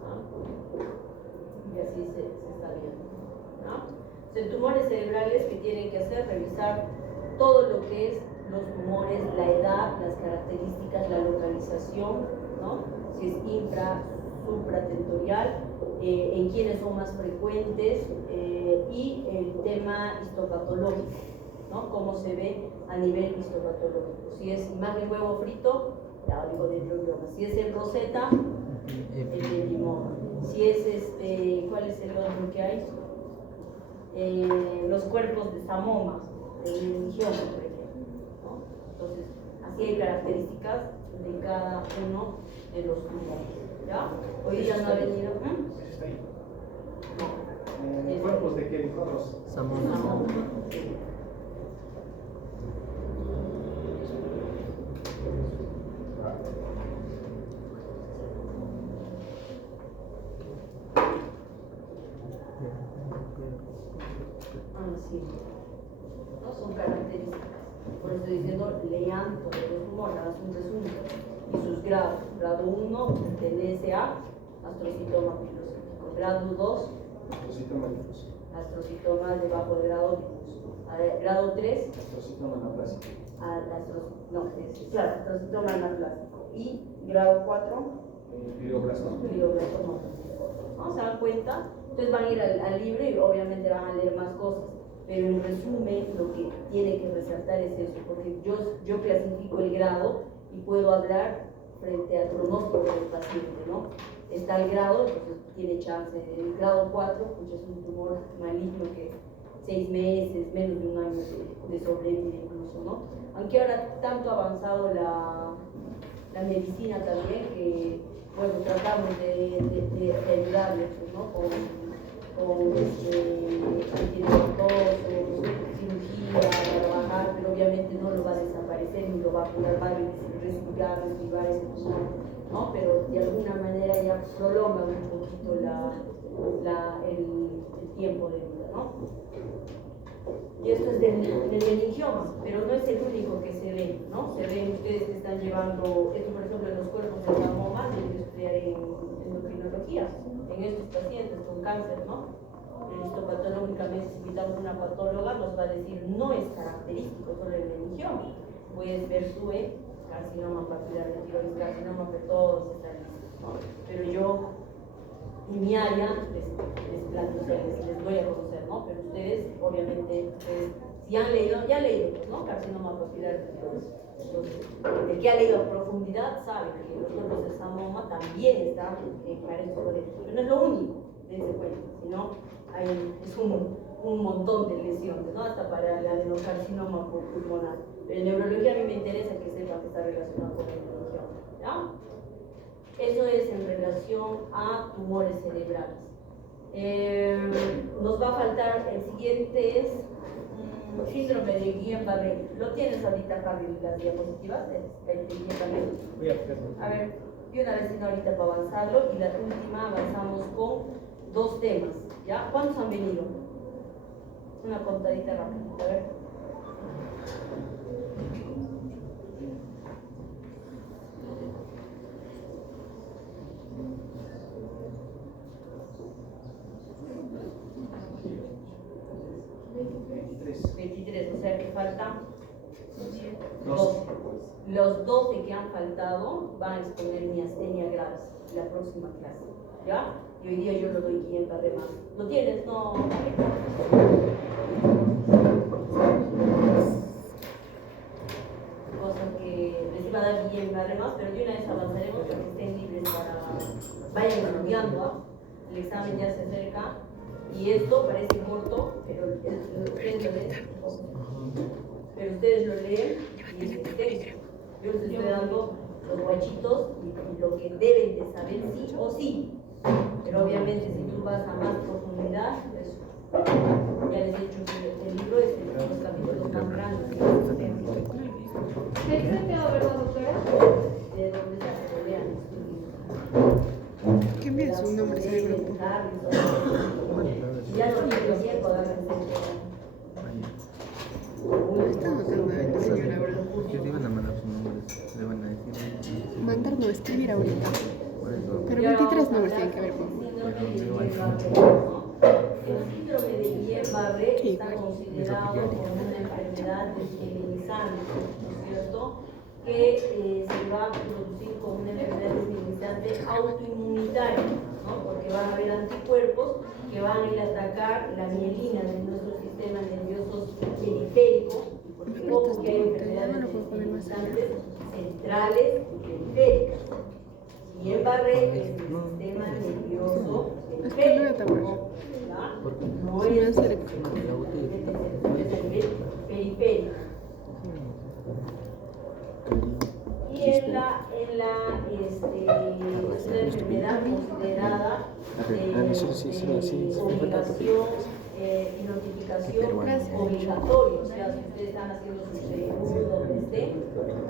¿Ah? Y así se está viendo, ¿no? Entonces, tumores cerebrales que tienen que hacer, revisar todo lo que es los tumores, la edad, las características, la localización, ¿no? Si es infra, supratentorial, en quiénes son más frecuentes y el tema histopatológico, ¿no? Cómo se ve a nivel histopatológico. Si es imagen huevo frito, ya digo de glioblastoma. Si es en roseta, el limón. Si es ¿cuál es el otro que hay? Los cuerpos de Samoma, el meningioma, por ejemplo, ¿no? Entonces, así hay características de cada uno de los tumores. ¿Ya? Hoy día no ha venido. Está ahí. ¿Cuerpos de qué? ¿Todos? Samón. Sí. ¿No? Son características. Por eso estoy diciendo, lean todos los tumores, hagan un resumen. Y sus grados. Grado 1 pertenece a astrocitoma filosófico. Grado 2, Astrocitoma difuso. astrocitoma de bajo grado difuso. Grado 3, Astrocitoma anaplásico. astrocitoma anaplásico. Y grado 4, Glioblastoma. glioblastoma. ¿No? ¿Se dan cuenta? Entonces van a ir al libro y obviamente van a leer más cosas. Pero en resumen, lo que tiene que resaltar es eso, porque yo clasifico el grado y puedo hablar frente al pronóstico del paciente, ¿no? Está el grado, entonces tiene chance. El grado 4, pues es un tumor maligno que 6 meses, menos de un año de sobrevivir incluso, ¿no? Aunque ahora tanto ha avanzado la medicina también que, bueno, tratamos de ayudarles, pues, ¿no? Con antidotos, cirugía, trabajar, pero obviamente no lo va a desaparecer ni lo va a curar, va a respirar ese tumor, ¿no? Pero de alguna manera ya prolonga un poquito el tiempo de vida, ¿no? Y esto es del meningioma, pero no es el único que se ve, ¿no? Se ven ustedes que están llevando, esto por ejemplo en los cuerpos de sarcoma, de estudiar en endocrinología, en estos pacientes con cáncer, ¿no? El histopatológicamente, si invitamos a una patóloga, nos va a decir, no es característico solo el meningioma. Puedes ver tú, carcinoma papilar de tiroides, carcinoma, pero todos están listos, ¿no? Pero yo, en mi área, les doy a conocer, ¿no? Pero ustedes, obviamente, si han leído, ya han leído, pues, ¿no? Carcinoma papilar de tiroides. Entonces, el que ha leído a profundidad sabe que los cuerpos de Samoma también están carentes por él. Pero no es lo único, dense cuenta, sino es un montón de lesiones, ¿no? Hasta para el adenocarcinoma pulmonar. Pero en neurología a mí me interesa que sepan que está relacionado con la neurología, ¿ya? Eso es en relación a tumores cerebrales. Nos va a faltar, el siguiente es síndrome de Guillain-Barré. ¿Lo tienes ahorita, Javi, las diapositivas de Guillain-Barré? Voy a fijarme. A ver, y una vez ahorita para avanzarlo, y la última avanzamos con 2 temas, ¿ya? ¿Cuántos han venido? Una contadita rápida, a ver. O sea que faltan 12. Los 12 que han faltado van a exponer miastenia gravis la próxima clase, ¿ya? Y hoy día yo lo doy Guillain-Barré más. ¿Lo tienes? No. Cosa que les iba a dar Guillain-Barré más, pero de una vez avanzaremos para que estén libres vayan estudiando, ¿ah? El examen ya se acerca. Y esto parece corto, pero ustedes lo leen. Pero ustedes lo leen y es un texto. Yo les estoy dando los guachitos y lo que deben de saber sí o sí. Pero obviamente si tú vas a más profundidad, pues ya les he dicho que el libro es de los capítulos más grandes. ¿Qué existe, verdad, doctora? De donde se lean. ¿Qué me es un nombre ese grupo? Ya no tiene tiempo de hacer Esta no tengo la señora ahora. Que te iban a mandar sus nombres, le van a decir. Mandar no, escribir ahorita. Por eso. Pero 23 nombres tienen que ver con. El síndrome de Guillain-Barré Sí. está considerado como una enfermedad desminimizante, ¿no es cierto? Que se va a producir como una enfermedad desminimizante autoinmunitaria, ¿no? Porque van a haber anticuerpos que van a ir a atacar la mielina de nuestro sistema nervioso periférico, porque ojo que hay enfermedades desminimizantes centrales y periféricas. Guillain-Barré es el sistema nervioso Es que no voy a tapar. periférico, ¿ya? No Se me es hace- es a nivel periférico. Y en la enfermedad obligación y notificación obligatoria. O sea, si ustedes están haciendo su seguro donde esté,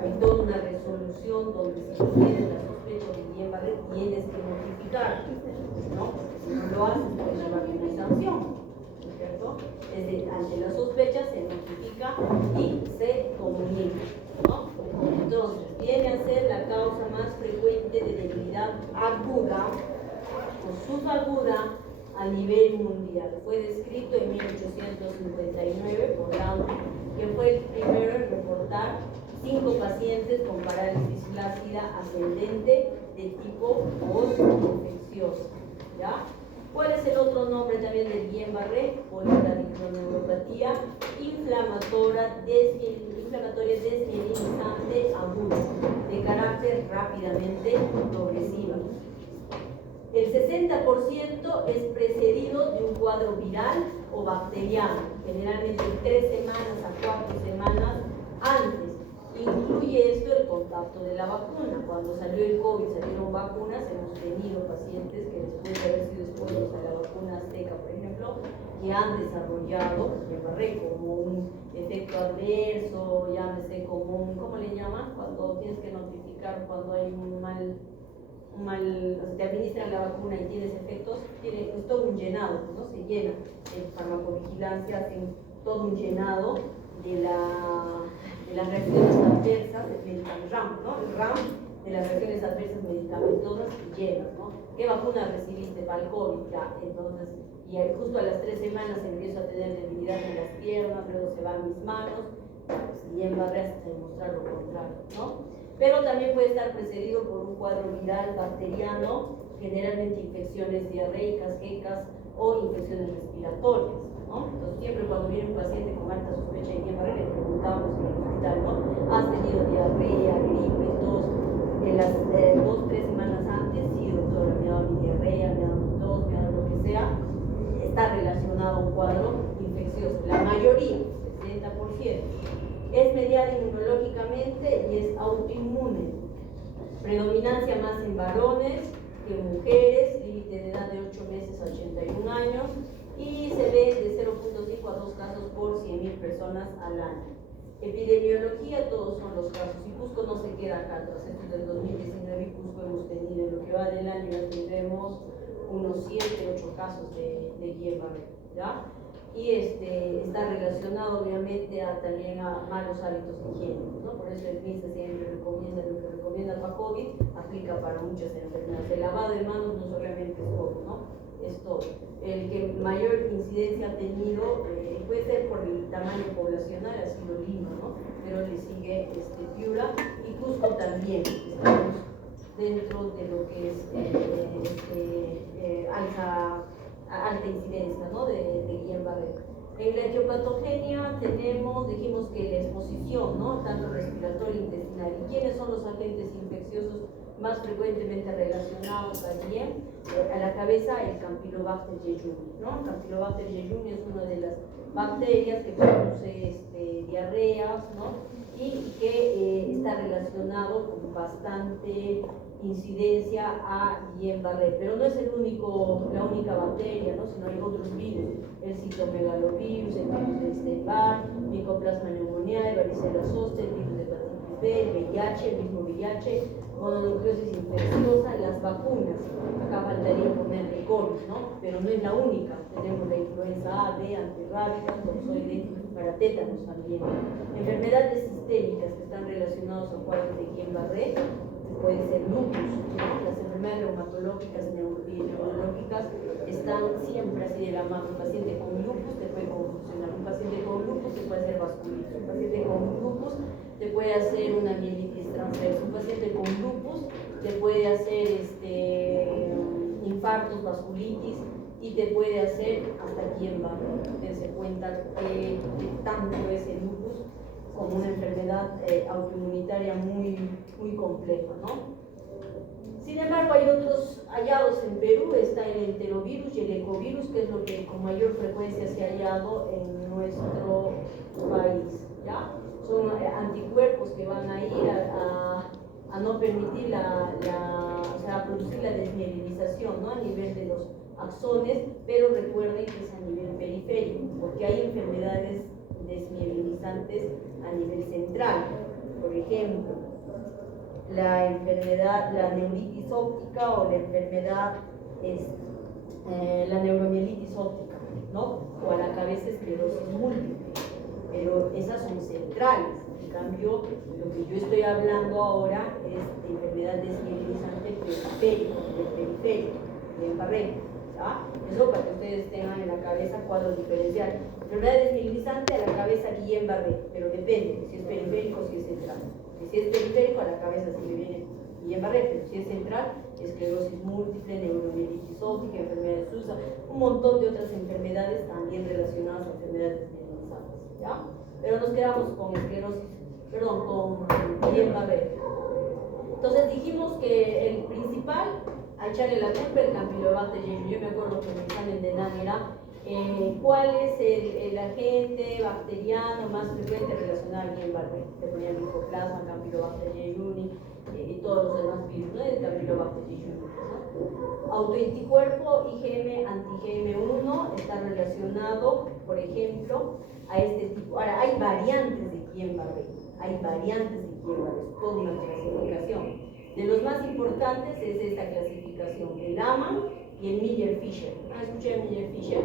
hay toda una resolución donde si tienes la sospecha de Guillain-Barré tienes que notificar, ¿no? Si no lo haces, puedes llevar una sanción, ¿no es cierto? Es decir, ante la sospecha se notifica y se comunica, ¿no? Entonces, viene a ser la causa más frecuente de debilidad aguda o subaguda a nivel mundial. Fue descrito en 1859 por Landry, que fue el primero en reportar 5 pacientes con parálisis flácida ascendente de tipo post-infeccioso. ¿Ya? ¿Cuál es el otro nombre también del Guillain-Barré? Poliradicroneuropatía inflamatoria desmielinizante aguda, de carácter rápidamente progresiva. El 60% es precedido de un cuadro viral o bacteriano, generalmente 3 semanas a 4 semanas antes. Incluye esto el contacto de la vacuna. Cuando salió el COVID, salieron vacunas, hemos tenido pacientes que después de haber sido expuestos a la vacuna azteca, por ejemplo, que han desarrollado Guillain-Barré como un efecto adverso, llámese como un, ¿cómo le llaman? Cuando tienes que notificar cuando hay un mal, o sea, te administran la vacuna y tienes efectos, es todo un llenado, ¿no? Se llena en farmacovigilancia, hacen todo un llenado de las reacciones adversas del RAM, ¿no? El RAM de las reacciones adversas medicamentosas y llenas, ¿no? ¿Qué vacuna recibiste para el COVID? Ya, entonces, y justo a las 3 semanas empiezo a tener debilidad en las piernas, luego se van mis manos, y en Guillain-Barré hasta demostrar lo contrario, ¿no? Pero también puede estar precedido por un cuadro viral bacteriano, generalmente infecciones diarreicas, quecas o infecciones respiratorias, ¿no? Entonces, siempre cuando viene un paciente con alta sospecha de Guillain-Barré, le preguntamos en el hospital, ¿no? ¿Has tenido diarrea, gripe, tos? En las 2-3 semanas antes, sí, doctora, me ha dado mi diarrea, me ha dado mi tos, me ha dado lo que sea, está relacionado a un cuadro infeccioso. La mayoría, 60%. Es mediada inmunológicamente y es autoinmune. Predominancia más en varones que en mujeres, límite de edad de 8 meses a 81 años y se ve de 0.5 a 2 casos por 100.000 personas al año. Epidemiología, todos son los casos. Y Cusco no se queda acá. Entonces, desde el 2019 y Cusco hemos tenido, en lo que va del año, ya tendremos unos 7-8 casos de Guillain-Barré, ¿ya? Y está relacionado obviamente también a malos hábitos higiénicos, ¿no? Por eso el MINSA siempre recomienda lo que recomienda para COVID, aplica para muchas enfermedades. El lavado de manos no solamente es COVID, ¿no? Es todo. El que mayor incidencia ha tenido puede ser por el tamaño poblacional, ha sido Lima, ¿no? Pero le sigue Piura y Cusco también. Estamos dentro de lo que es alta incidencia, ¿no? de Guillain-Barré. En la etiopatogenia dijimos que la exposición, ¿no? Tanto respiratoria e intestinal. ¿Y quiénes son los agentes infecciosos más frecuentemente relacionados a Guillain? A la cabeza, el Campylobacter jejuni, ¿no? El Campylobacter jejuni es una de las bacterias que produce diarreas, ¿no? Y que está relacionado con bastante incidencia a Guillain-Barré, pero no es la única bacteria, ¿no? Sino hay otros virus, el citomegalovirus, el virus de Epstein-Barr, Mycoplasma pneumoniae, varicela zoster, el virus de hepatitis B, el VIH, el mismo VIH, mononucleosis infecciosa, las vacunas. Acá faltaría poner el COVID, ¿no? Pero no es la única. Tenemos la influenza A, B, antirrábica, toxoide, para tétanos también. Enfermedades sistémicas que están relacionadas a cuadros de Guillain-Barré, puede ser lupus, ¿no? Las enfermedades reumatológicas y neurológicas están siempre así de la mano. Un paciente con lupus te puede convulsionar, un paciente con lupus te puede hacer vasculitis, un paciente con lupus te puede hacer una mielitis transversa, un paciente con lupus te puede hacer infartos, vasculitis y te puede hacer hasta Guillain-Barré. Que se cuenta que tanto es el lupus como una enfermedad autoinmunitaria muy, muy compleja, ¿no? Sin embargo, hay otros hallados en Perú, está el enterovirus y el ecovirus, que es lo que con mayor frecuencia se ha hallado en nuestro país, ¿ya? Son anticuerpos que van a ir a no permitir o sea, a producir la desmielinización, ¿no? A nivel de los axones, pero recuerden que es a nivel periférico, porque hay enfermedades desmielinizantes a nivel central. Por ejemplo, la neuritis óptica o la enfermedad la neuromielitis óptica, ¿no? O a la cabeza esclerosis múltiple, pero esas son centrales. En cambio, lo que yo estoy hablando ahora es de enfermedad desmielinizante periférico, de Guillain-Barré. Eso para que ustedes tengan en la cabeza cuadros diferenciales. Enfermedad desmielinizante a la cabeza Guillain-Barré, pero depende si es periférico o si es central. Si es periférico, a la cabeza sí le viene Guillain-Barré, pero si es central, esclerosis múltiple, neuromielitis óptica, enfermedad de Sousa, un montón de otras enfermedades también relacionadas a enfermedades desmielinizantes, ¿ya? Pero nos quedamos con con Guillain-Barré. Entonces dijimos que el principal, a echarle la culpa, el Campylobacter jejuni. Yo me acuerdo que en el examen de NAN era cuál es el agente bacteriano más frecuente relacionado al Guillain-Barré. Te ponían Mycoplasma, Campylobacter jejuni y todos los demás virus, ¿no? El Campylobacter jejuni, ¿no? Autoanticuerpo IgM anti-IgM1 está relacionado, por ejemplo, a este tipo. Ahora, hay variantes de Guillain-Barré, con una clasificación. De los más importantes es esta clasificación, el AMAN y el Miller-Fisher. ¿Escuché Miller-Fisher?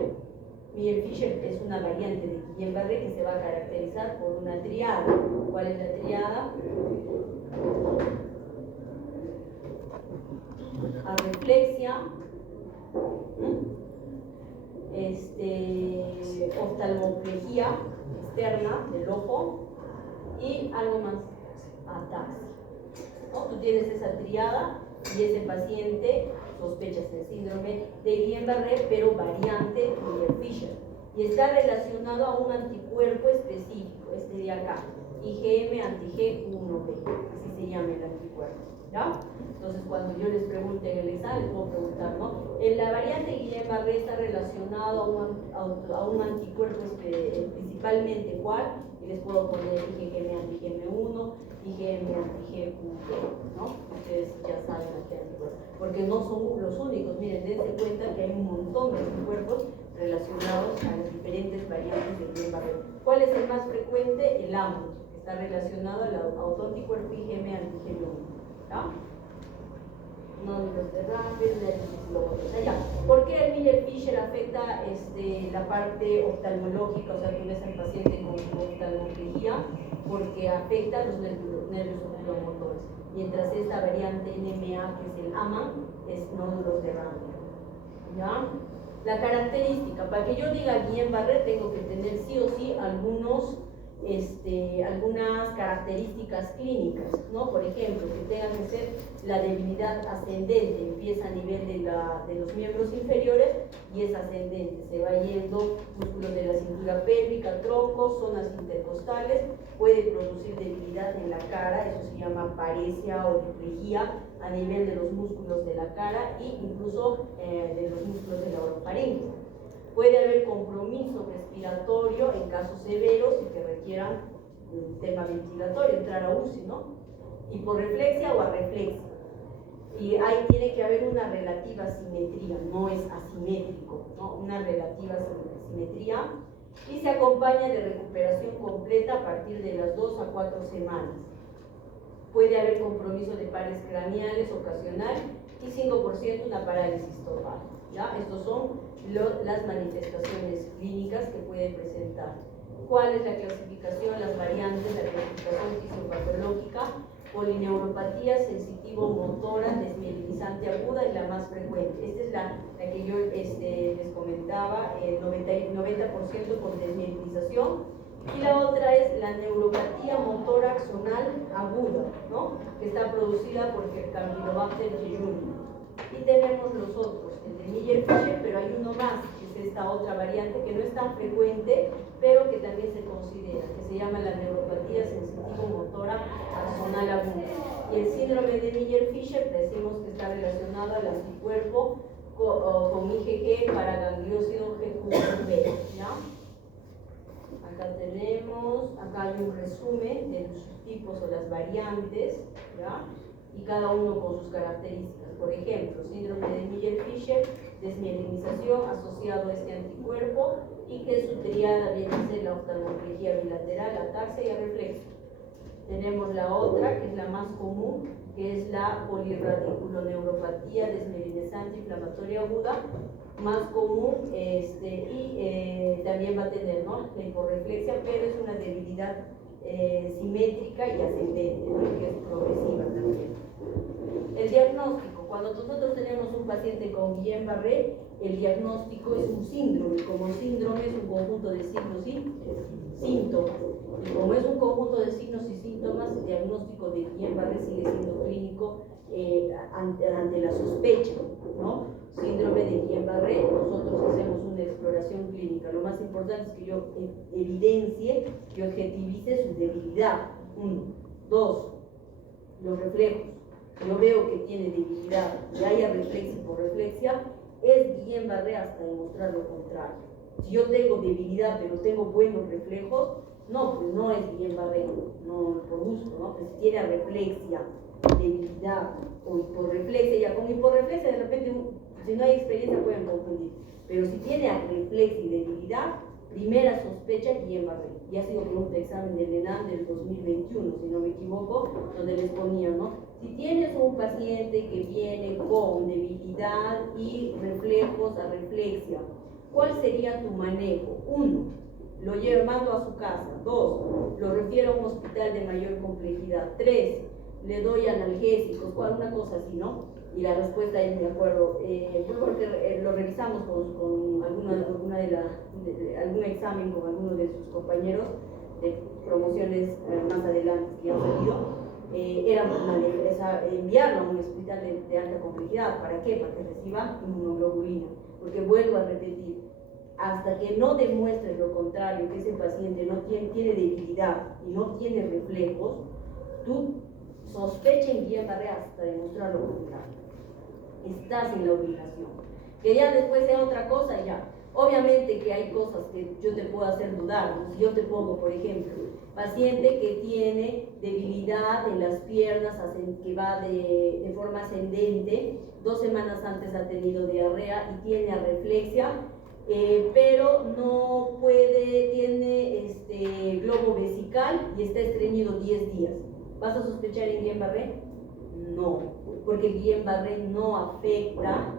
Miller-Fisher es una variante de Guillain-Barré que se va a caracterizar por una triada. ¿Cuál es la triada? Arreflexia, oftalmoplegia externa del ojo y algo más, ataxia, ¿no? Tú tienes esa triada y ese paciente sospechas el síndrome de Guillain-Barré, pero variante Miller-Fisher, y está relacionado a un anticuerpo específico, este de acá, IgM anti-G1B, así se llama el anticuerpo, ¿ya? Entonces, cuando yo les pregunte en el examen, les puedo preguntar, ¿no? La variante Guillain-Barré está relacionado a un anticuerpo principalmente, ¿cuál? Y les puedo poner IgM anti-GM1, IgM anti-G1B, ¿no? Ustedes ya saben a qué anticuerpos, porque no son los únicos. Miren, dense cuenta que hay un montón de anticuerpos relacionados a las diferentes variantes de Guillain-Barré. ¿Cuál es el más frecuente? El AMO, que está relacionado al autoanticuerpo IgM anti-G1, ¿ya? No de los derrames, ¿por qué el Miller-Fisher afecta la parte oftalmológica? O sea, tú ves al paciente con oftalmoplegia porque afecta los nervios oculomotores, mientras esta variante NMA, que es el AMAN, es nódulos de Rambler, ¿ya? La característica, para que yo diga Guillain-Barré tengo que tener sí o sí algunas características clínicas, ¿no? Por ejemplo, que tenga que ser la debilidad ascendente, empieza a nivel de los miembros inferiores y es ascendente, se va yendo músculos de la cintura pélvica, troncos, zonas intercostales, puede producir debilidad en la cara, eso se llama paresia o diplegia a nivel de los músculos de la cara e incluso de los músculos de la orofaringe. Puede haber compromiso respiratorio en casos severos y que requieran un tema ventilatorio, entrar a UCI, ¿no? Hiporreflexia o arreflexia. Y ahí tiene que haber una relativa simetría, no es asimétrico, ¿no? Una relativa simetría, y se acompaña de recuperación completa a partir de las 2 a 4 semanas. Puede haber compromiso de pares craneales ocasional y 5% una parálisis total, ¿ya? Estos son las manifestaciones clínicas que puede presentar. ¿Cuál es la clasificación? Las variantes, la clasificación fisiopatológica: polineuropatía sensitivo-motora desmielinizante aguda y la más frecuente. Esta es la que yo les comentaba, el 90% con desmielinización. Y la otra es la neuropatía motora axonal aguda, ¿no? Que está producida por el Campylobacter jejuni. Y tenemos los otros, el de Miller-Fisher, pero hay uno más, que es esta otra variante que no es tan frecuente, pero que también se considera, que se llama la neuropatía sensitivo-motora axonal aguda. Y el síndrome de Miller-Fisher decimos que está relacionado al anticuerpo con IgG para gangliósido G1B, ¿ya? Acá tenemos, acá hay un resumen de los tipos o las variantes, ¿ya? Y cada uno con sus características. por ejemplo, síndrome de Miller-Fisher, desmielinización asociado a este anticuerpo, y que su triada viene a ser la oftalmoplegia bilateral, ataxia y arreflexia. Tenemos la otra, que es la más común, que es la polirradiculoneuropatía desmielinizante inflamatoria aguda, más común, y también va a tener, ¿no?, la hiporreflexia, pero es una debilidad simétrica y ascendente, ¿no?, que es progresiva también. El diagnóstico: cuando nosotros tenemos un paciente con Guillain-Barré, el diagnóstico es un síndrome. Como síndrome es un conjunto de signos y síntomas. Y como es un conjunto de signos y síntomas, el diagnóstico de Guillain-Barré sigue siendo clínico ante la sospecha, ¿no? Síndrome de Guillain-Barré, nosotros hacemos una exploración clínica. Lo más importante es que yo evidencie, que objetivice su debilidad. 1. 2. Los reflejos. Yo veo que tiene debilidad y haya reflexia y hiporreflexia, es Guillain-Barré hasta demostrar lo contrario. Si yo tengo debilidad pero tengo buenos reflejos, no, pues no es Guillain-Barré, no por gusto, ¿no? Pues si tiene arreflexia, debilidad o hiporreflexia, ya con hiporreflexia de repente, si no hay experiencia pueden confundir, pero si tiene arreflexia y debilidad, primera sospecha Guillain-Barré. Y ha sido pregunta de examen del ENAM del 2021, si no me equivoco, donde les ponía, ¿no? Si tienes un paciente que viene con debilidad y reflejos a reflexia, ¿cuál sería tu manejo? 1. Lo mando a su casa. 2. Lo refiero a un hospital de mayor complejidad. 3. Le doy analgésicos, una cosa así, ¿no? Y la respuesta es de acuerdo, porque lo revisamos con algún examen con alguno de sus compañeros de promociones más adelante que han salido. Era enviarlo a un hospital de alta complejidad. ¿Para qué? Para que reciba inmunoglobulina. Porque vuelvo a repetir, hasta que no demuestres lo contrario, que ese paciente no tiene debilidad y no tiene reflejos, tú sospecha en Guillain-Barré hasta demostrar lo contrario. Estás en la obligación. Que ya después sea otra cosa, ya. Obviamente que hay cosas que yo te puedo hacer dudar, ¿no? Si yo te pongo, por ejemplo, paciente que tiene debilidad en las piernas, que va de forma ascendente, 2 semanas antes ha tenido diarrea y tiene arreflexia, pero no puede, tiene globo vesical y está estreñido 10 días. ¿Vas a sospechar en Guillain-Barré? No, porque el Guillain-Barré no afecta,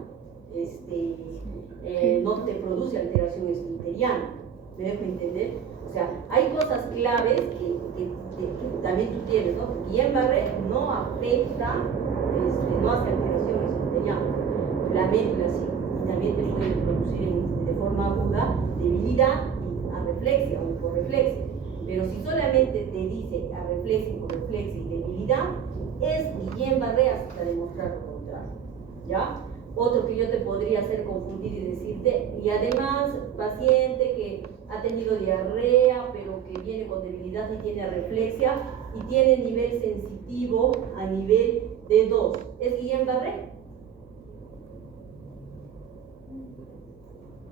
no te produce alteración esfinteriana. ¿Me dejo entender? O sea, hay cosas claves que también tú tienes, ¿no? Guillain-Barré no afecta, no hace alteración esfinteriana. La médula sí, y también te puede producir de forma aguda debilidad y arreflexia o hiporreflexia. Pero si solamente te dice arreflexia, hiporreflexia y debilidad, es Guillain-Barré hasta demostrar lo contrario, ¿ya? Otro que yo te podría hacer confundir y decirte, y además paciente que ha tenido diarrea pero que viene con debilidad y tiene arreflexia y tiene nivel sensitivo a nivel de 2, ¿es Guillain-Barré?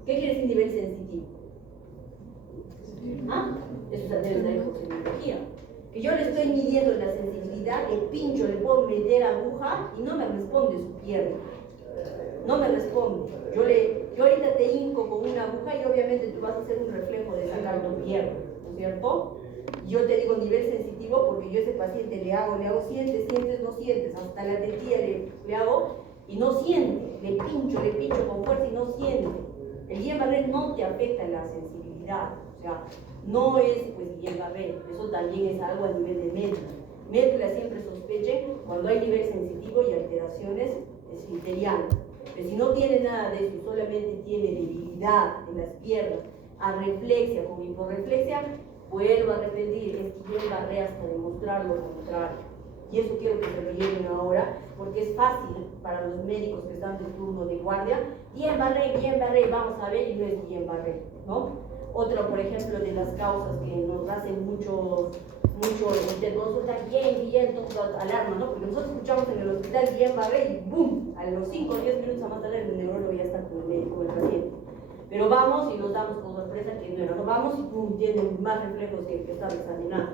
¿Qué quiere decir nivel sensitivo? ¿Ah? Eso debe ser hipoxemiología. Que yo le estoy midiendo la sensibilidad, le pincho, le puedo meter aguja y no me responde su pierna. No me responde. Yo ahorita te hinco con una aguja y obviamente tú vas a hacer un reflejo de sacar tu pierna, ¿no es cierto? Yo te digo nivel sensitivo porque yo a ese paciente le hago, sientes, no sientes, hasta la tetilla le hago y no siente, le pincho con fuerza y no siente. El Guillain-Barré no te afecta en la sensibilidad, o sea, no es pues Guillain-Barré, eso también es algo a nivel de médula. Médula siempre sospeche cuando hay nivel sensitivo y alteraciones esfinterianas. Pero si no tiene nada de eso, solamente tiene debilidad en las piernas, arreflexia con hiporreflexia, vuelvo a repetir, es Guillain-Barré hasta demostrar lo contrario. Y eso quiero que se lo lleven ahora, porque es fácil para los médicos que están de turno de guardia. Guillain-Barré, vamos a ver, y no es Guillain-Barré, ¿no? Otro, por ejemplo, de las causas que nos hacen mucho interconsulta, Guillain, todos alarma, ¿no? Porque nosotros escuchamos en el hospital Guillain-Barré y ¡boom! A los 5 o 10 minutos a más tarde el neurólogo ya está con el médico, con el paciente. Pero vamos y nos damos con sorpresa que no era, no vamos y ¡pum! Tiene más reflejos que el que estaba examinando.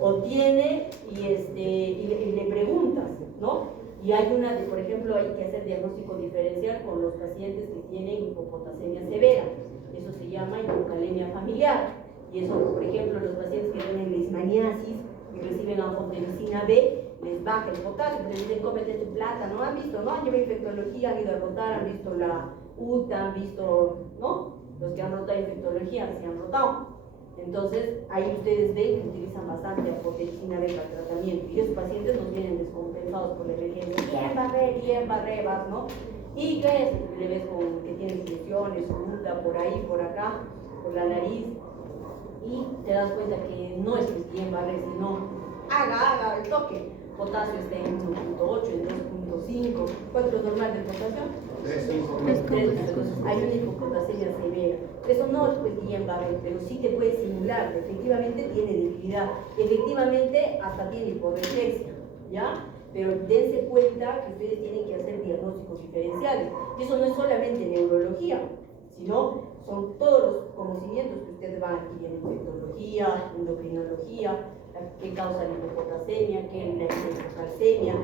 O tiene y le preguntas, ¿no? Y hay una, por ejemplo, hay que hacer diagnóstico diferencial con los pacientes que tienen hipopotasemia severa. Eso se llama hipocalemia familiar. Y eso, por ejemplo, los pacientes que tienen leishmaniasis y reciben anfotericina B, les baja el potasio, les dicen cómete tu plátano, han visto, ¿no? Han llevado infectología, han ido a rotar, han visto la UTA, han visto, ¿no? Los que han rotado infectología, se han rotado. Entonces, ahí ustedes ven que utilizan bastante anfotericina B para tratamiento. Y esos pacientes nos vienen descompensados por la emergencia, bien barrebas, ¿no? ¿Y qué es? Le ves con que tienen inyecciones, UTA, por ahí, por acá, por la nariz. Y te das cuenta que no es que bien barre, sino haga el toque. Potasio está en 1.8, en 2.5. ¿Cuánto es normal de potasio? 3. Entonces hay una hipopotasemia severa. Eso no es pues bien barre, pero sí te puede simular. Efectivamente tiene debilidad. Efectivamente hasta tiene hiporreflexia, ¿ya? Pero dense cuenta que ustedes tienen que hacer diagnósticos diferenciales. Y eso no es solamente neurología, sino son todos los conocimientos que ustedes van a adquirir en infectología, endocrinología, qué causa la hipopotasemia, qué es la hipocalcemia,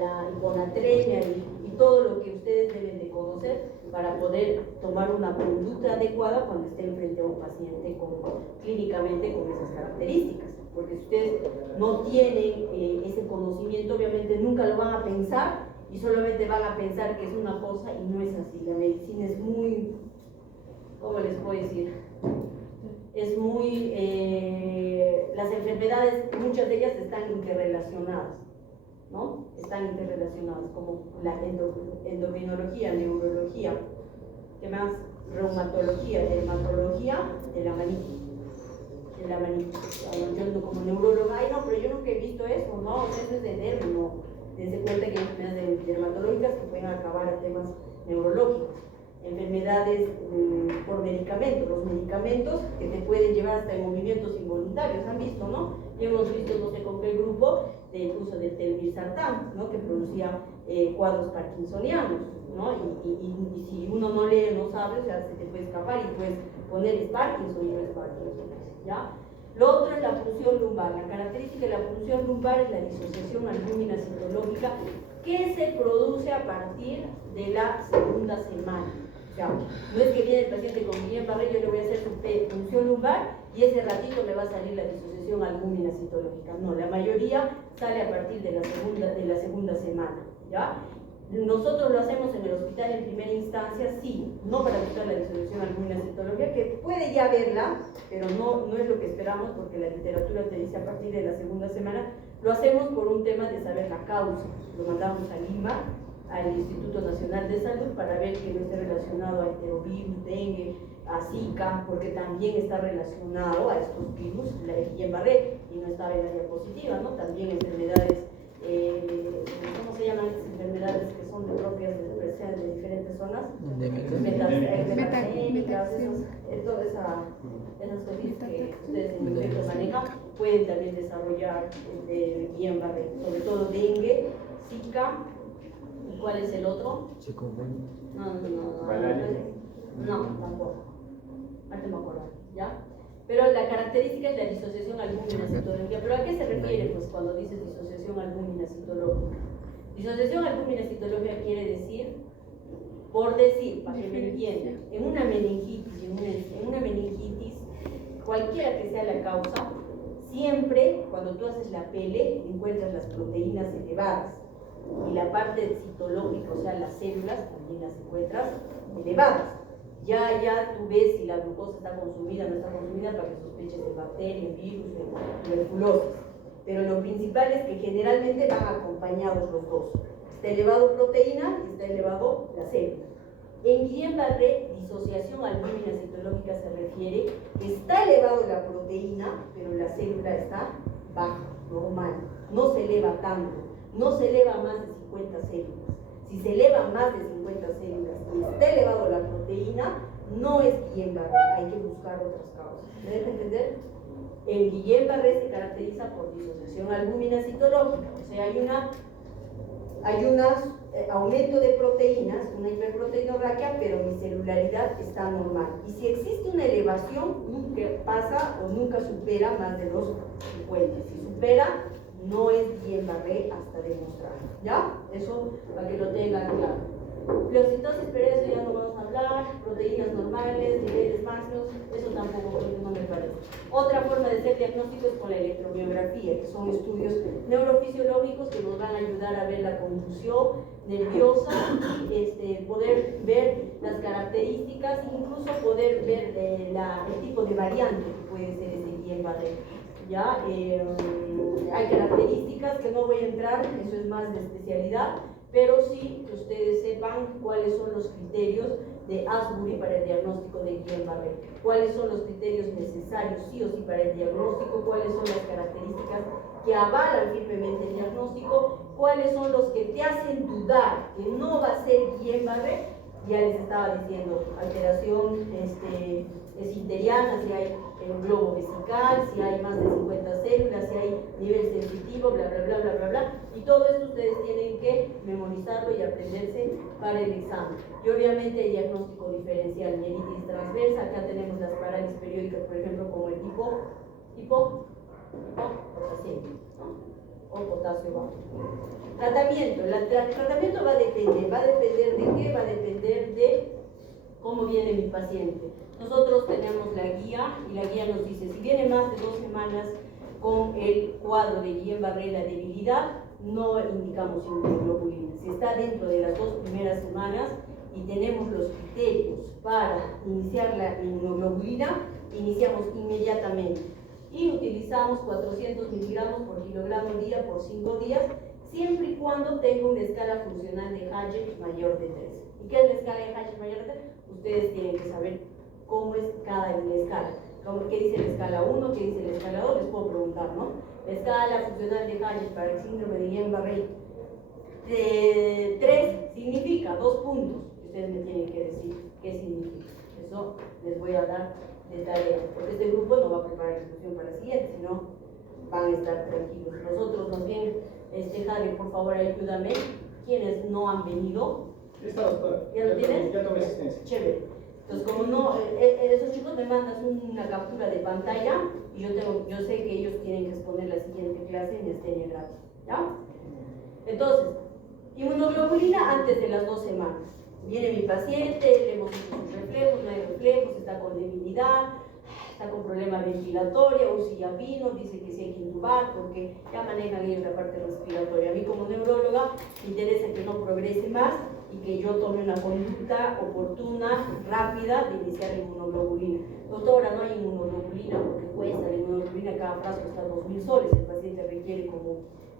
la hiponatremia y todo lo que ustedes deben de conocer para poder tomar una conducta adecuada cuando estén frente a un paciente clínicamente con esas características. Porque si ustedes no tienen ese conocimiento, obviamente nunca lo van a pensar y solamente van a pensar que es una cosa y no es así. La medicina es muy, ¿cómo les puedo decir? Es muy, las enfermedades, muchas de ellas están interrelacionadas, ¿no? Están interrelacionadas, como la endocrinología, neurología, ¿qué más? Reumatología, dermatología, de la manitis. Yo como neuróloga, ay no, pero yo nunca he visto eso, no, eso es de dermo, no. Dense cuenta que hay enfermedades dermatológicas que pueden acabar a temas neurológicos. Enfermedades por medicamentos, los medicamentos que te pueden llevar hasta movimientos involuntarios, han visto, ¿no? Y hemos visto, no sé con qué grupo, del uso del telmisartán, ¿no? Que producía cuadros parkinsonianos, ¿no? Y si uno no lee, no sabe, o sea, se te puede escapar y puedes poner es Parkinson y no es Parkinson, ¿ya? Lo otro es la punción lumbar. La característica de la punción lumbar es la disociación albúmina citológica que se produce a partir de la segunda semana. O sea, no es que viene el paciente con Guillain-Barré, yo le voy a hacer su punción lumbar y ese ratito me va a salir la disociación albúmina citológica. No, la mayoría sale a partir de la segunda semana, ¿ya? Nosotros lo hacemos en el hospital en primera instancia, sí, no para buscar la disociación albúmina citológica, que puede ya verla, pero no es lo que esperamos porque la literatura te dice a partir de la segunda semana. Lo hacemos por un tema de saber la causa. Lo mandamos a Lima, al Instituto Nacional de Salud, para ver que no esté relacionado a enterovirus, dengue, a Zika, porque también está relacionado a estos virus, la Guillain-Barré, y no estaba en la diapositiva, ¿no? También enfermedades, ¿cómo se llaman esas enfermedades que son propias de diferentes zonas? Metasémicas, todas esas cosas que ustedes en el efecto manejan, pueden también desarrollar Guillain-Barré, sobre todo dengue, Zika. ¿Y cuál es el otro? No, tampoco. Ahorita me acuerdo, ¿ya? Pero la característica es la disociación albúmina citológica. ¿Pero a qué se refiere pues, cuando dices disociación albúmina citológica? Disociación albúmina citológica quiere decir, por decir, para que me entiendan, en una meningitis, cualquiera que sea la causa, siempre cuando tú haces la pele encuentras las proteínas elevadas y la parte citológica, o sea las células, también las encuentras elevadas. Ya tú ves si la glucosa está consumida o no está consumida para que sospeches de bacteria, virus, de tuberculosis. Pero lo principal es que generalmente van acompañados los dos. Está elevado proteína y está elevado la célula. En Guillain-Barré, disociación albúmina citológica se refiere que está elevado la proteína, pero la célula está baja, normal. No se eleva tanto, no se eleva más de 50 células. Si se eleva más de 50 células y está elevado la proteína, no es Guillain-Barré, hay que buscar otras causas. ¿Me deja entender? El Guillain-Barré se caracteriza por disociación albúmina citológica, o sea, hay un aumento de proteínas, una hiperproteinorraquia, pero mi celularidad está normal. Y si existe una elevación, nunca pasa o nunca supera más de los 50. Si supera, no es Guillain-Barré hasta demostrarlo, ¿ya? Eso para que lo tengan claro. Pleocitosis, pero eso ya no vamos a hablar, proteínas normales, niveles máximos, eso tampoco no me parece. Otra forma de hacer diagnóstico es con la electromiografía, que son estudios neurofisiológicos que nos van a ayudar a ver la confusión nerviosa y poder ver las características, incluso poder ver el tipo de variante que puede ser ese Guillain-Barré. ¿Ya? Hay características que no voy a entrar, eso es más de especialidad, pero sí que ustedes sepan cuáles son los criterios de Asbury para el diagnóstico de Guillain-Barré, cuáles son los criterios necesarios sí o sí para el diagnóstico, cuáles son las características que avalan firmemente el diagnóstico, cuáles son los que te hacen dudar que no va a ser Guillain-Barré. Ya les estaba diciendo, alteración esfinteriana, si hay un globo vesical, si hay más de 50 células, si hay nivel sensitivo, bla, bla, bla, bla, bla, bla. Y todo esto ustedes tienen que memorizarlo y aprenderse para el examen. Y obviamente el diagnóstico diferencial, mielitis transversa, acá tenemos las parálisis periódicas, por ejemplo, como el hipopotasio, ¿no? O potasio bajo. Tratamiento. El tratamiento va a depender de qué, va a depender de cómo viene mi paciente. Nosotros tenemos la guía y la guía nos dice, si viene más de 2 semanas con el cuadro de Guillain-Barré, la debilidad, no indicamos inmunoglobulina. Si está dentro de las 2 primeras semanas y tenemos los criterios para iniciar la inmunoglobulina, iniciamos inmediatamente. Y utilizamos 400 miligramos por kilogramo día por 5 días, siempre y cuando tenga una escala funcional de Hagey mayor de 3. ¿Y qué es la escala de Hagey mayor de 3? Ustedes tienen que saber cómo es cada escala. ¿Qué dice la escala 1? ¿Qué dice la escala 2? Les puedo preguntar, ¿no? La escala funcional de Hagey para el síndrome de Guillain-Barré 3 significa 2 puntos. Ustedes me tienen que decir qué significa. Eso les voy a dar de tarea, porque este grupo no va a preparar la discusión para el siguiente, sino van a estar tranquilos. Nosotros más bien, Javi, por favor ayúdame, quienes no han venido. Está, doctora. ¿Ya lo tienes? Ya tomé asistencia. Chévere. Entonces, como no, esos chicos me mandan una captura de pantalla y yo sé que ellos tienen que exponer la siguiente clase en Estenia gratis, ¿ya? Entonces, inmunoglobulina antes de las 2 semanas. Viene mi paciente, le hemos hecho sus reflejos, no hay reflejos, está con debilidad, está con problema ventilatorio, UCI ya vino, dice que sí hay que intubar porque ya manejan ellos la parte respiratoria. A mí como neuróloga me interesa que no progrese más y que yo tome una conducta oportuna, rápida de iniciar la inmunoglobulina. Doctora, no hay inmunoglobulina porque cuesta, la inmunoglobulina cada frasco está 2.000 soles, el paciente requiere como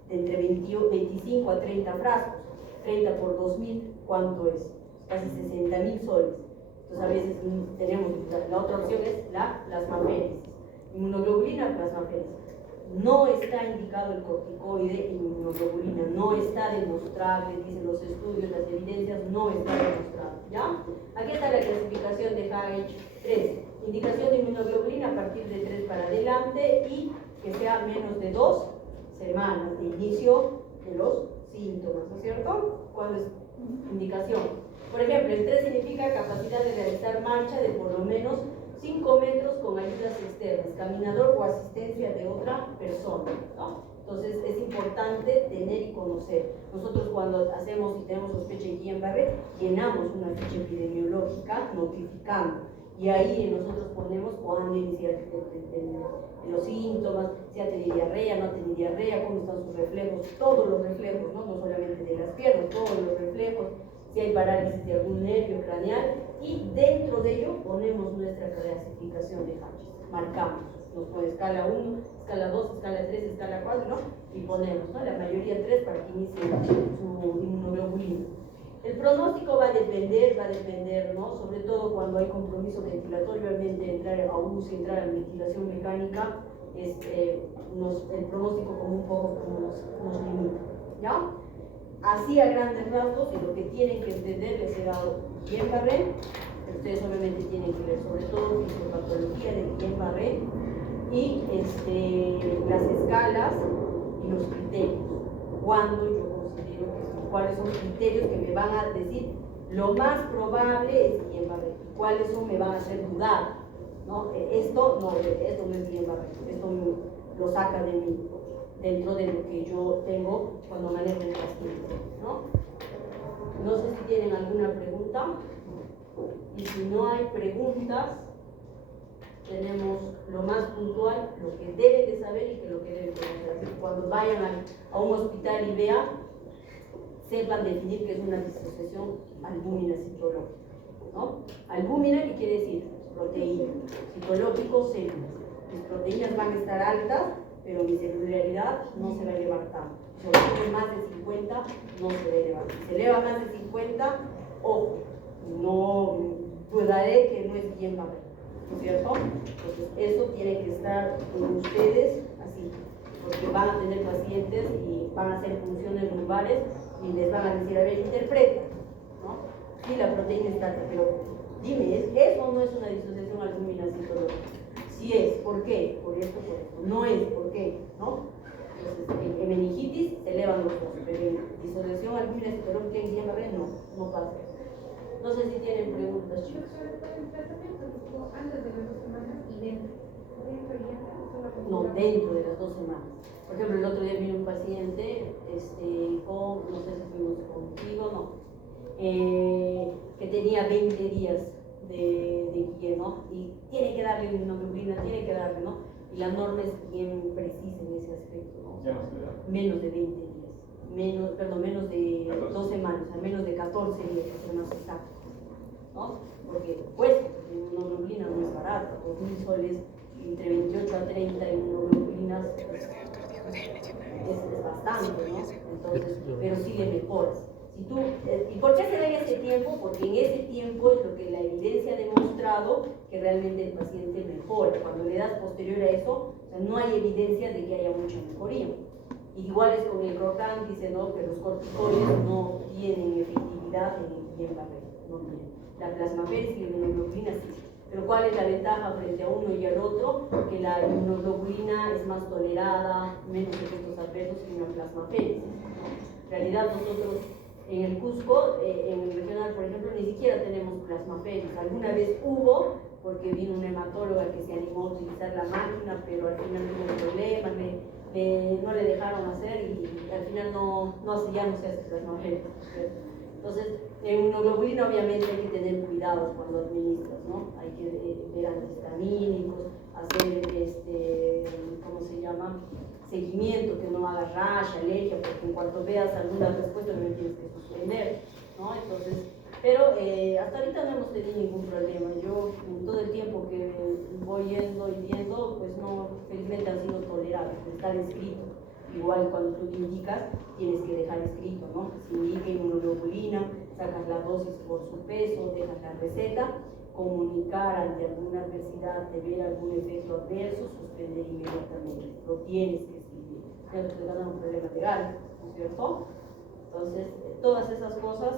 de entre 25 a 30 frascos, 30 por 2.000, ¿cuánto es? Casi 60.000 soles. Entonces a veces tenemos, la otra opción es la plasmaféresis. Inmunoglobulina, plasmaféresis. No está indicado el corticoide en inmunoglobulina, no está demostrable, dicen los estudios, las evidencias, no está demostrado, ¿ya? Aquí está la clasificación de Hagey 3. Indicación de inmunoglobulina a partir de 3 para adelante y que sea menos de 2 semanas de inicio de los síntomas, ¿no es cierto? ¿Cuál es indicación? Por ejemplo, el 3 significa capacidad de realizar marcha de por lo menos 5 metros con ayudas externas, caminador o asistencia de otra persona, ¿no? Entonces es importante tener y conocer. Nosotros cuando hacemos y tenemos sospecha de Guillain-Barré, llenamos una ficha epidemiológica notificando. Y ahí nosotros ponemos cuándo iniciar los síntomas, si ha tenido diarrea, no ha tenido diarrea, cómo están sus reflejos, todos los reflejos, no solamente de las piernas, todos los reflejos, si hay parálisis de algún nervio craneal, y dentro de ello ponemos nuestra clasificación de Hagey. Marcamos, nos pone escala 1, escala 2, escala 3, escala 4, ¿no? Y ponemos, ¿no? La mayoría 3 para que inicie su inmunoglobulina. El pronóstico va a depender, ¿no? Sobre todo cuando hay compromiso ventilatorio, obviamente entrar a UCI, entrar a ventilación mecánica, el pronóstico como un poco nos limita, ¿ya? Así a grandes rasgos, y lo que tienen que entender, les he dado Guillain-Barré, ustedes obviamente tienen que ver sobre todo fisiopatología de Guillain-Barré y las escalas y los criterios. Cuando yo considero que cuáles son los criterios que me van a decir lo más probable es Guillain-Barré, cuáles son me van a hacer dudar, ¿no? Esto no es Guillain-Barré, esto lo saca de mí. dentro de lo que yo tengo cuando manejo el paciente, ¿no? No sé si tienen alguna pregunta, y si no hay preguntas, tenemos lo más puntual, lo que deben de saber y lo que deben de hacer. Así que cuando vayan a un hospital y vean, sepan definir qué es una disociación albúmina citológica, ¿no? Albúmina, ¿qué quiere decir? Proteína. Citológico, células. Mis proteínas van a estar altas, pero mi celularidad no se va a elevar tanto. Si sube más de 50, no se va a elevar. Si se eleva más de 50, ojo, no dudaré que no es bien papel, ¿no es cierto? Entonces, eso tiene que estar con ustedes así, porque van a tener pacientes y van a hacer funciones lumbares y les van a decir, a ver, interpreta, ¿no? Sí, la proteína está alta, pero dime, ¿es o no es una disociación albúmina citológica? Si es, ¿por qué? Por esto, por esto. No es, ¿por qué? ¿No? Entonces, en meningitis se elevan los dos, pero en disociación albúmina citológica en Guillain-Barré no pasa. No sé si tienen preguntas, chicos. El tratamiento antes de las 2 semanas y dentro y No, dentro de las 2 semanas. Por ejemplo, el otro día vino un paciente con, no sé si fuimos contigo, no, que tenía 20 días de Guillain, ¿no? Y tiene que darle inmunoglobulina, tiene que darle, ¿no? Y la norma es bien precisa en ese aspecto, ¿no? O sea, menos de 20 días, menos de 2 semanas, al menos de 14 días, que es más exacto, ¿no? Porque cuesta, la inmunoglobulina no es barata, 2.000 soles, entre 28 a 30 inmunoglobulinas es bastante, ¿no? Entonces, pero sí le mejoras. Si tú, ¿y por qué se da en ese tiempo? Porque en ese tiempo es lo que la evidencia ha demostrado que realmente el paciente mejora. Cuando le das posterior a eso, o sea, no hay evidencia de que haya mucha mejoría. Igual es con el Crocan, dice, ¿no?, que los corticoides no tienen efectividad en el Guillain-Barré, no tienen. La plasmaféresis y la inmunoglobulina sí. Pero ¿cuál es la ventaja frente a uno y al otro? Que la inmunoglobulina es más tolerada, menos efectos adversos que una plasmaféresis, ¿no? En realidad nosotros en el Cusco, en el regional, por ejemplo, ni siquiera tenemos plasmaféresis. Alguna vez hubo, porque vino una hematóloga que se animó a utilizar la máquina, pero al final tuvo un problema, no le dejaron hacer y al final ya no se hace plasmaféresis. Entonces, en inmunoglobulina obviamente hay que tener cuidado cuando administras, ¿no? Hay que ver antihistamínicos, hacer, ¿cómo se llama?, seguimiento, que no haga rash, alergia, porque en cuanto veas alguna respuesta me tienes que suspender, ¿no? Entonces, pero hasta ahorita no hemos tenido ningún problema. Yo, en todo el tiempo que voy yendo y viendo, pues no, felizmente han sido tolerables, estar escrito. Igual cuando tú te indicas, tienes que dejar escrito, ¿no? Si indica inmunoglobulina, sacas la dosis por su peso, dejas la receta, comunicar ante alguna adversidad, de ver algún efecto adverso, suspender inmediatamente. Lo tienes que escribir. Ya no te dan un problema legal, ¿no es cierto? Entonces, todas esas cosas,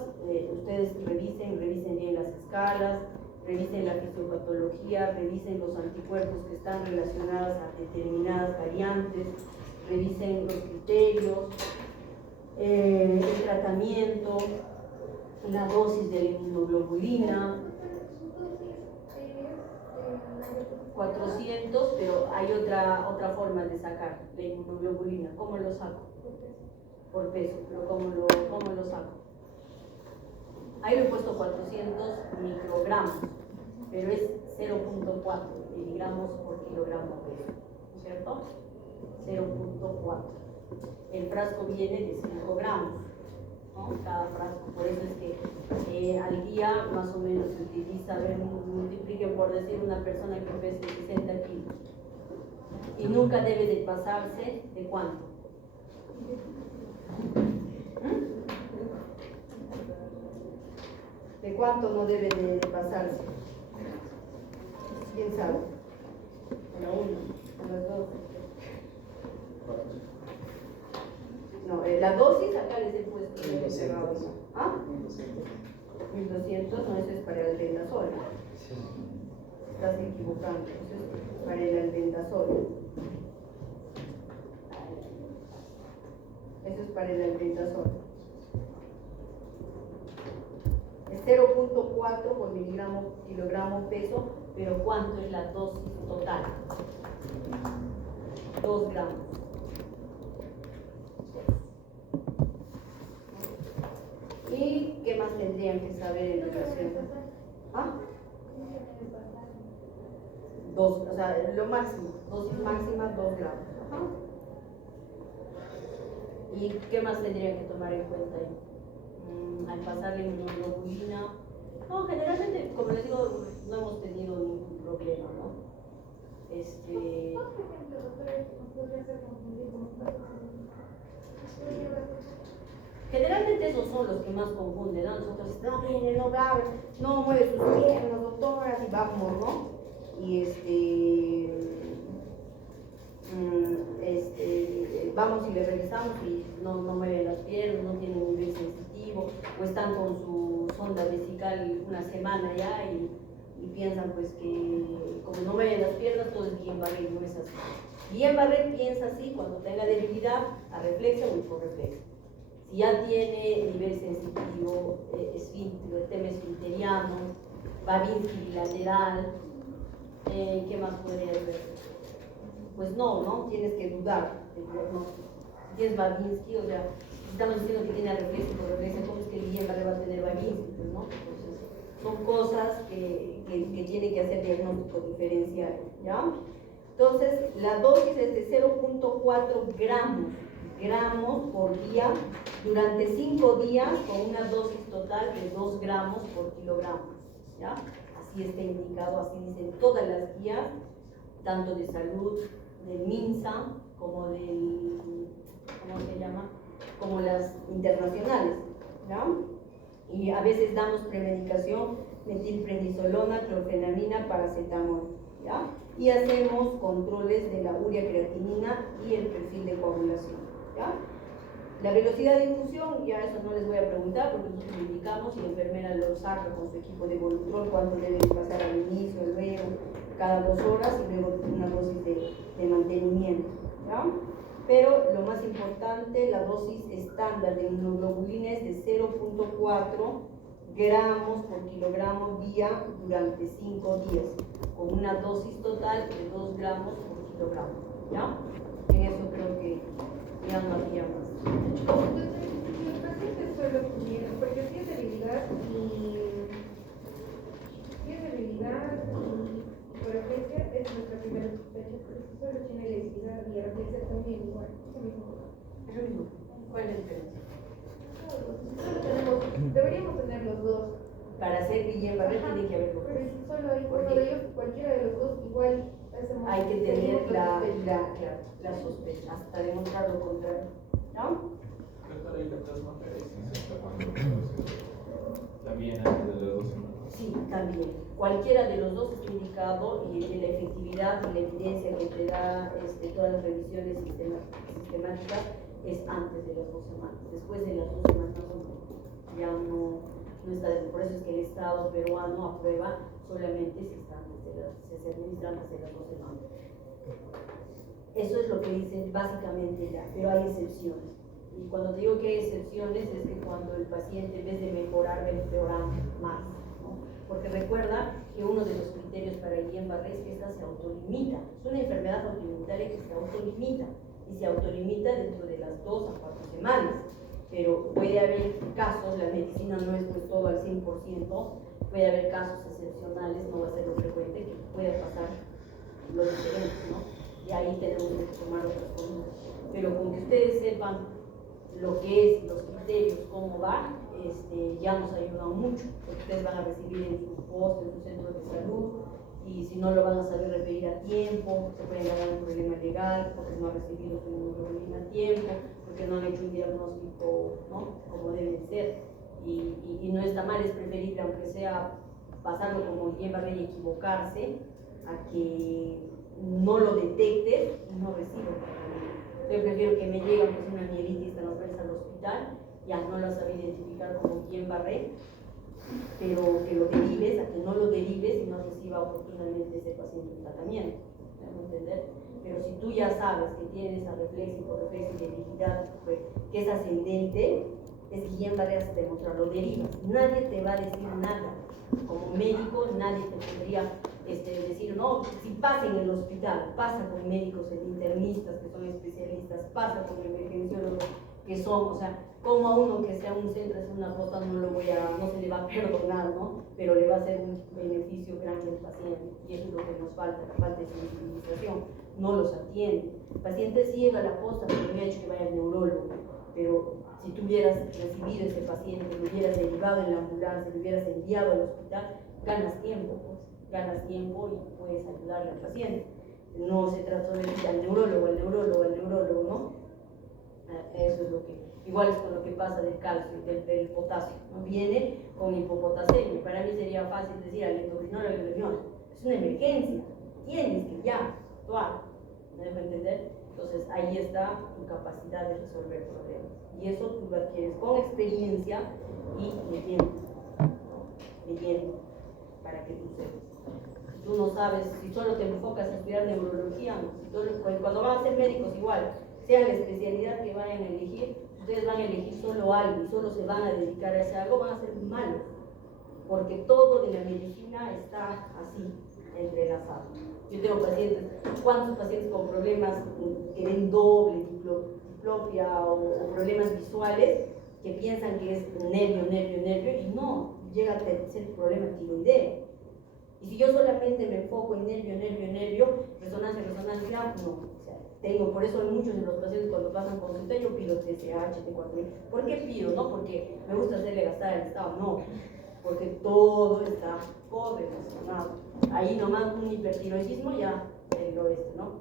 ustedes revisen bien las escalas, revisen la fisiopatología, revisen los anticuerpos que están relacionados a determinadas variantes, revisen los criterios, el tratamiento, la dosis de la inmunoglobulina, 400, pero hay otra forma de sacar la inmunoglobulina. ¿Cómo lo saco? Por peso, pero ¿cómo lo saco? Ahí lo he puesto 400 microgramos, pero es 0.4 miligramos por kilogramo de peso, ¿no es cierto? 0.4. El frasco viene de 5 gramos, ¿no? Cada frasco, por eso es que al día más o menos se utiliza, multipliquen por decir una persona que pese 60 kilos. Y nunca debe de pasarse de cuánto. ¿De cuánto no debe de pasarse? ¿Quién sabe? A la 1, a las 2. No, la dosis acá les he puesto. 1200. ¿Ah? 1200, no, eso es para el albendazol. Estás equivocando, eso es para el albendazol. Eso es para el albendazol. Es 0.4 por miligramo kilogramo peso, pero ¿cuánto es la dosis total? 2 gramos. ¿Y qué más tendrían que saber en relación? ¿Ah? 2, o sea, lo máximo, dosis máxima 2 gramos. Ajá. ¿Y qué más tendrían que tomar en cuenta ahí? Al pasarle inmunoglobulina. No, generalmente, como les digo, no hemos tenido ningún problema, ¿no? Generalmente esos son los que más confunden, ¿no? Nosotros, no viene, no abre, no mueve sus piernas, doctoras, y vamos, ¿no? Y vamos y le revisamos y no mueven las piernas, no tienen un nivel sensitivo, o están con su sonda vesical una semana ya y piensan pues que como no mueven las piernas todo es Guillain-Barré, no es así. Guillain-Barré piensa así cuando tenga debilidad a reflexa o hiporreflexa. Si ya tiene nivel sensitivo, esfínter, tema esfinteriano, Babinski bilateral, ¿qué más podría haber? Pues no, tienes que dudar del diagnóstico. Si tienes Babinski, o sea, si estamos diciendo que tiene reflejo por reflejo, ¿cómo es que el Guillain-Barré va a tener Babinski? Pues no, entonces son cosas que tiene que hacer diagnóstico diferencial, ¿ya? Entonces, la dosis es de 0.4 gramos por día durante 5 días con una dosis total de 2 gramos por kilogramo, ¿ya? Así está indicado, así dicen todas las guías, tanto de salud, del MINSA, como del, ¿cómo se llama? Como las internacionales, ¿ya? Y a veces damos premedicación, metilprednisolona, clorfenamina, paracetamol, ¿ya? Y hacemos controles de la urea creatinina y el perfil de coagulación, ¿ya? La velocidad de infusión, ya eso no les voy a preguntar porque nosotros lo indicamos y la enfermera lo saca con su equipo de Volutrol, cuánto deben pasar al inicio, luego, cada 2 horas y luego una dosis de mantenimiento, ¿ya? Pero lo más importante, la dosis estándar de inmunoglobulina es de 0.4 gramos por kilogramo día durante 5 días, con una dosis total de 2 gramos por kilogramo, ¿ya? En eso creo que ya no había más. Entonces, los pacientes solo tuvieron, porque si es debilidad y reflexión es nuestra primera sospecha, pero si solo tiene debilidad y reflexión también igual, es lo mismo. Es lo mismo. ¿Cuál es la diferencia? Deberíamos tener los dos. Para hacer Guillain-Barré tiene que haber Pero dos. si solo hay uno de ellos, cualquiera de los dos, igual hacemos. Hay que tener tenemos la sospecha, hasta demostrar lo contrario, ¿no? Doctora, ¿y la plasmaferesis hasta cuándo? También antes de las 2 semanas. Sí, también. Cualquiera de los dos está indicado y la efectividad y la evidencia que te da todas las revisiones sistemáticas es antes de las 2 semanas. Después de las 2 semanas ya no está. Por eso es que el Estado peruano aprueba solamente si se administran desde las 2 semanas. Eso es lo que dice básicamente ya, pero hay excepciones. Y cuando te digo que hay excepciones es que cuando el paciente en vez de mejorar va empeorando más, ¿no? Porque recuerda que uno de los criterios para el Guillain-Barré es que esta se autolimita. Es una enfermedad autoinmunitaria que se autolimita y se autolimita dentro de las 2 a 4 semanas. Pero puede haber casos, la medicina no es pues todo al 100%, puede haber casos excepcionales, no va a ser lo frecuente, que pueda pasar lo diferente, ¿no? Y ahí tenemos que tomar otras cosas. Pero con que ustedes sepan lo que es, los criterios, cómo va, ya nos ayuda mucho, porque ustedes van a recibir en sus post, en sus centros de salud, y si no lo van a saber referir a tiempo, se pueden ganar un problema legal, porque no han recibido su inmunoglobulina a tiempo, porque no han hecho un diagnóstico, ¿no? Como debe ser, y no está mal, es preferible, aunque sea pasarlo como Guillain-Barré y equivocarse, a que no lo detectes y no recibas. Yo prefiero que me lleguen pues una mielitis transversa al hospital, ya no la sabía identificar como Guillain-Barré, pero que lo derives, a que no lo derives y no reciba oportunamente ese paciente un tratamiento, ¿me hago entender? Pero si tú ya sabes que tienes esa reflexión y debilidad que es ascendente, es Guillain-Barré hasta demostrarlo, derivas. Nadie te va a decir nada. Como médico, nadie te podría decir, no, si pasa en el hospital, pasa con médicos internistas que son especialistas, pasa con emergenciólogos que son, o sea, como a uno que sea un centro, es una cosa, no se le va a perdonar, ¿no? Pero le va a hacer un beneficio grande al paciente, y eso es lo que nos falta, la falta de sensibilización, no los atiende. El paciente sí llega a la posta, pero me ha hecho que vaya al neurólogo, pero si tú hubieras recibido ese paciente, lo hubieras derivado en la ambulancia, lo hubieras enviado al hospital, ganas tiempo, pues, ganas tiempo y puedes ayudarle al paciente. No se trata de ir al neurólogo, ¿no? Eso es lo que, igual es con lo que pasa del calcio, del potasio, ¿no? Viene con hipopotasemia. Para mí sería fácil decir al endocrinólogo, es una emergencia, tienes que ya actuar, ¿me dejo entender? Entonces ahí está tu capacidad de resolver problemas, y eso tú lo adquieres con experiencia y leyendo, para que tú sepas. Si tú no sabes, si solo te enfocas en estudiar neurología, ¿no? Cuando van a ser médicos igual, sea la especialidad que vayan a elegir, ustedes van a elegir solo algo y solo se van a dedicar a ese algo, van a ser malos, porque todo de la medicina está así, entrelazado. Yo tengo pacientes, ¿cuántos pacientes con problemas que ven doble, diplopia o problemas visuales, que piensan que es nervio, y no, llega a ser problema tiroideo? Y si yo solamente me enfoco en nervio, resonancia, no. O sea, por eso hay muchos de los pacientes cuando pasan consulta, yo pido TSH, T4. ¿Por qué pido? No porque me gusta hacerle gastar al Estado, no. Porque todo está correlacionado. Ahí nomás un hipertiroidismo ya el oeste, ¿no?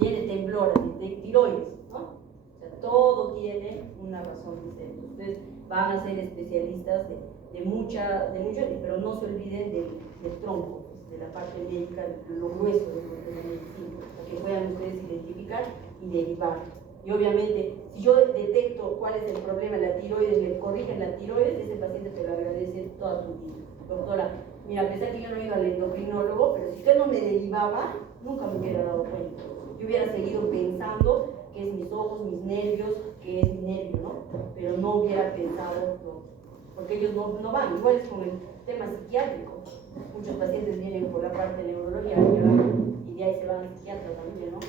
Viene temblor, tiroides, ¿no? O sea, todo tiene una razón de ser. Ustedes van a ser especialistas de mucho, pero no se olviden del tronco, de la parte médica, de lo grueso de la medicina, para que puedan ustedes identificar y derivar. Y obviamente, si yo detecto cuál es el problema, la tiroides, le corrigen la tiroides, ese paciente te lo agradece toda su vida. Doctora, mira, a pesar que yo no iba al endocrinólogo, pero si usted no me derivaba, nunca me hubiera dado cuenta. Yo hubiera seguido pensando que es mis ojos, mis nervios, que es mi nervio, ¿no? Pero no hubiera pensado, no, porque ellos no van. Igual es con el tema psiquiátrico. Muchos pacientes vienen por la parte de neurología y de ahí se van al psiquiatra también, ¿no?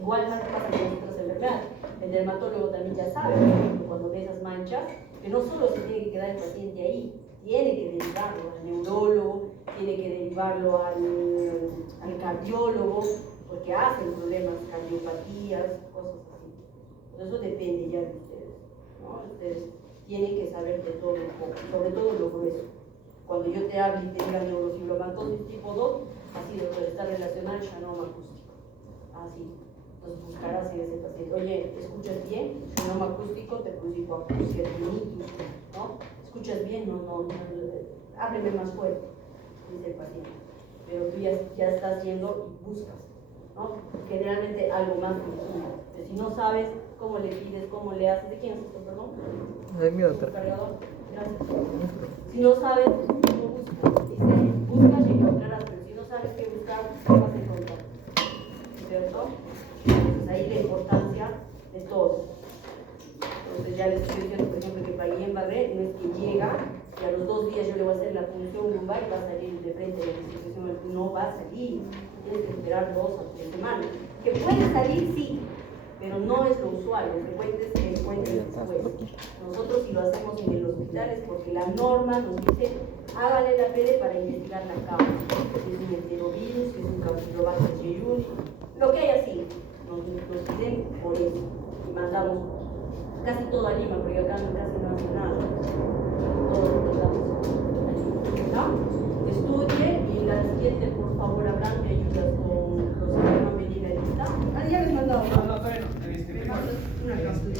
Igual pasa con otras enfermedades. El dermatólogo también ya sabe, por ejemplo, cuando ve esas manchas, que no solo se tiene que quedar el paciente ahí, tiene que derivarlo al neurólogo, tiene que derivarlo al cardiólogo, porque hacen problemas, cardiopatías, cosas así. Entonces eso depende ya de ustedes, ¿no? Ustedes tienen que saber de todo un poco, sobre todo lo grueso. Cuando yo te hable y te diga neurofibromatosis tipo 2, así está relacionado al xanoma acústico, así. Entonces buscarás en ese paciente, oye, ¿escuchas bien? Xanoma acústico, te puse hipoacusia, ¿no? ¿Escuchas bien? No, hábleme más fuerte, dice el paciente. Pero tú ya estás yendo y buscas, ¿no? Generalmente algo más profundo. Si no sabes cómo le pides, cómo le haces, ¿de quién es esto, perdón? De mi doctor. Cargador. Gracias. Si no sabes, no buscas. Dice, buscas y encontrarás, pero si no sabes qué buscar, ¿qué vas a encontrar? ¿Cierto? Entonces ahí la importancia de todo. Entonces ya les estoy diciendo, por ejemplo, que para Guillain-Barré no es que llega y a los 2 días yo le voy a hacer la punción lumbar y va a salir de frente de la institución. No va a salir. Tienes que esperar 2 a 3 semanas. Que puede salir, sí, pero no es lo usual. Lo frecuente es que encuentren después. Nosotros si lo hacemos en el hospital es porque la norma nos dice hágale la PD para investigar la causa. Si es un enterovirus, si es un Campylobacter jejuni, lo que haya así. Nos piden por eso. Y mandamos casi todo a Lima, porque acá casi no hace nada. Todo lo mandamos a Lima, ¿no? Estudie y la siguiente, por favor,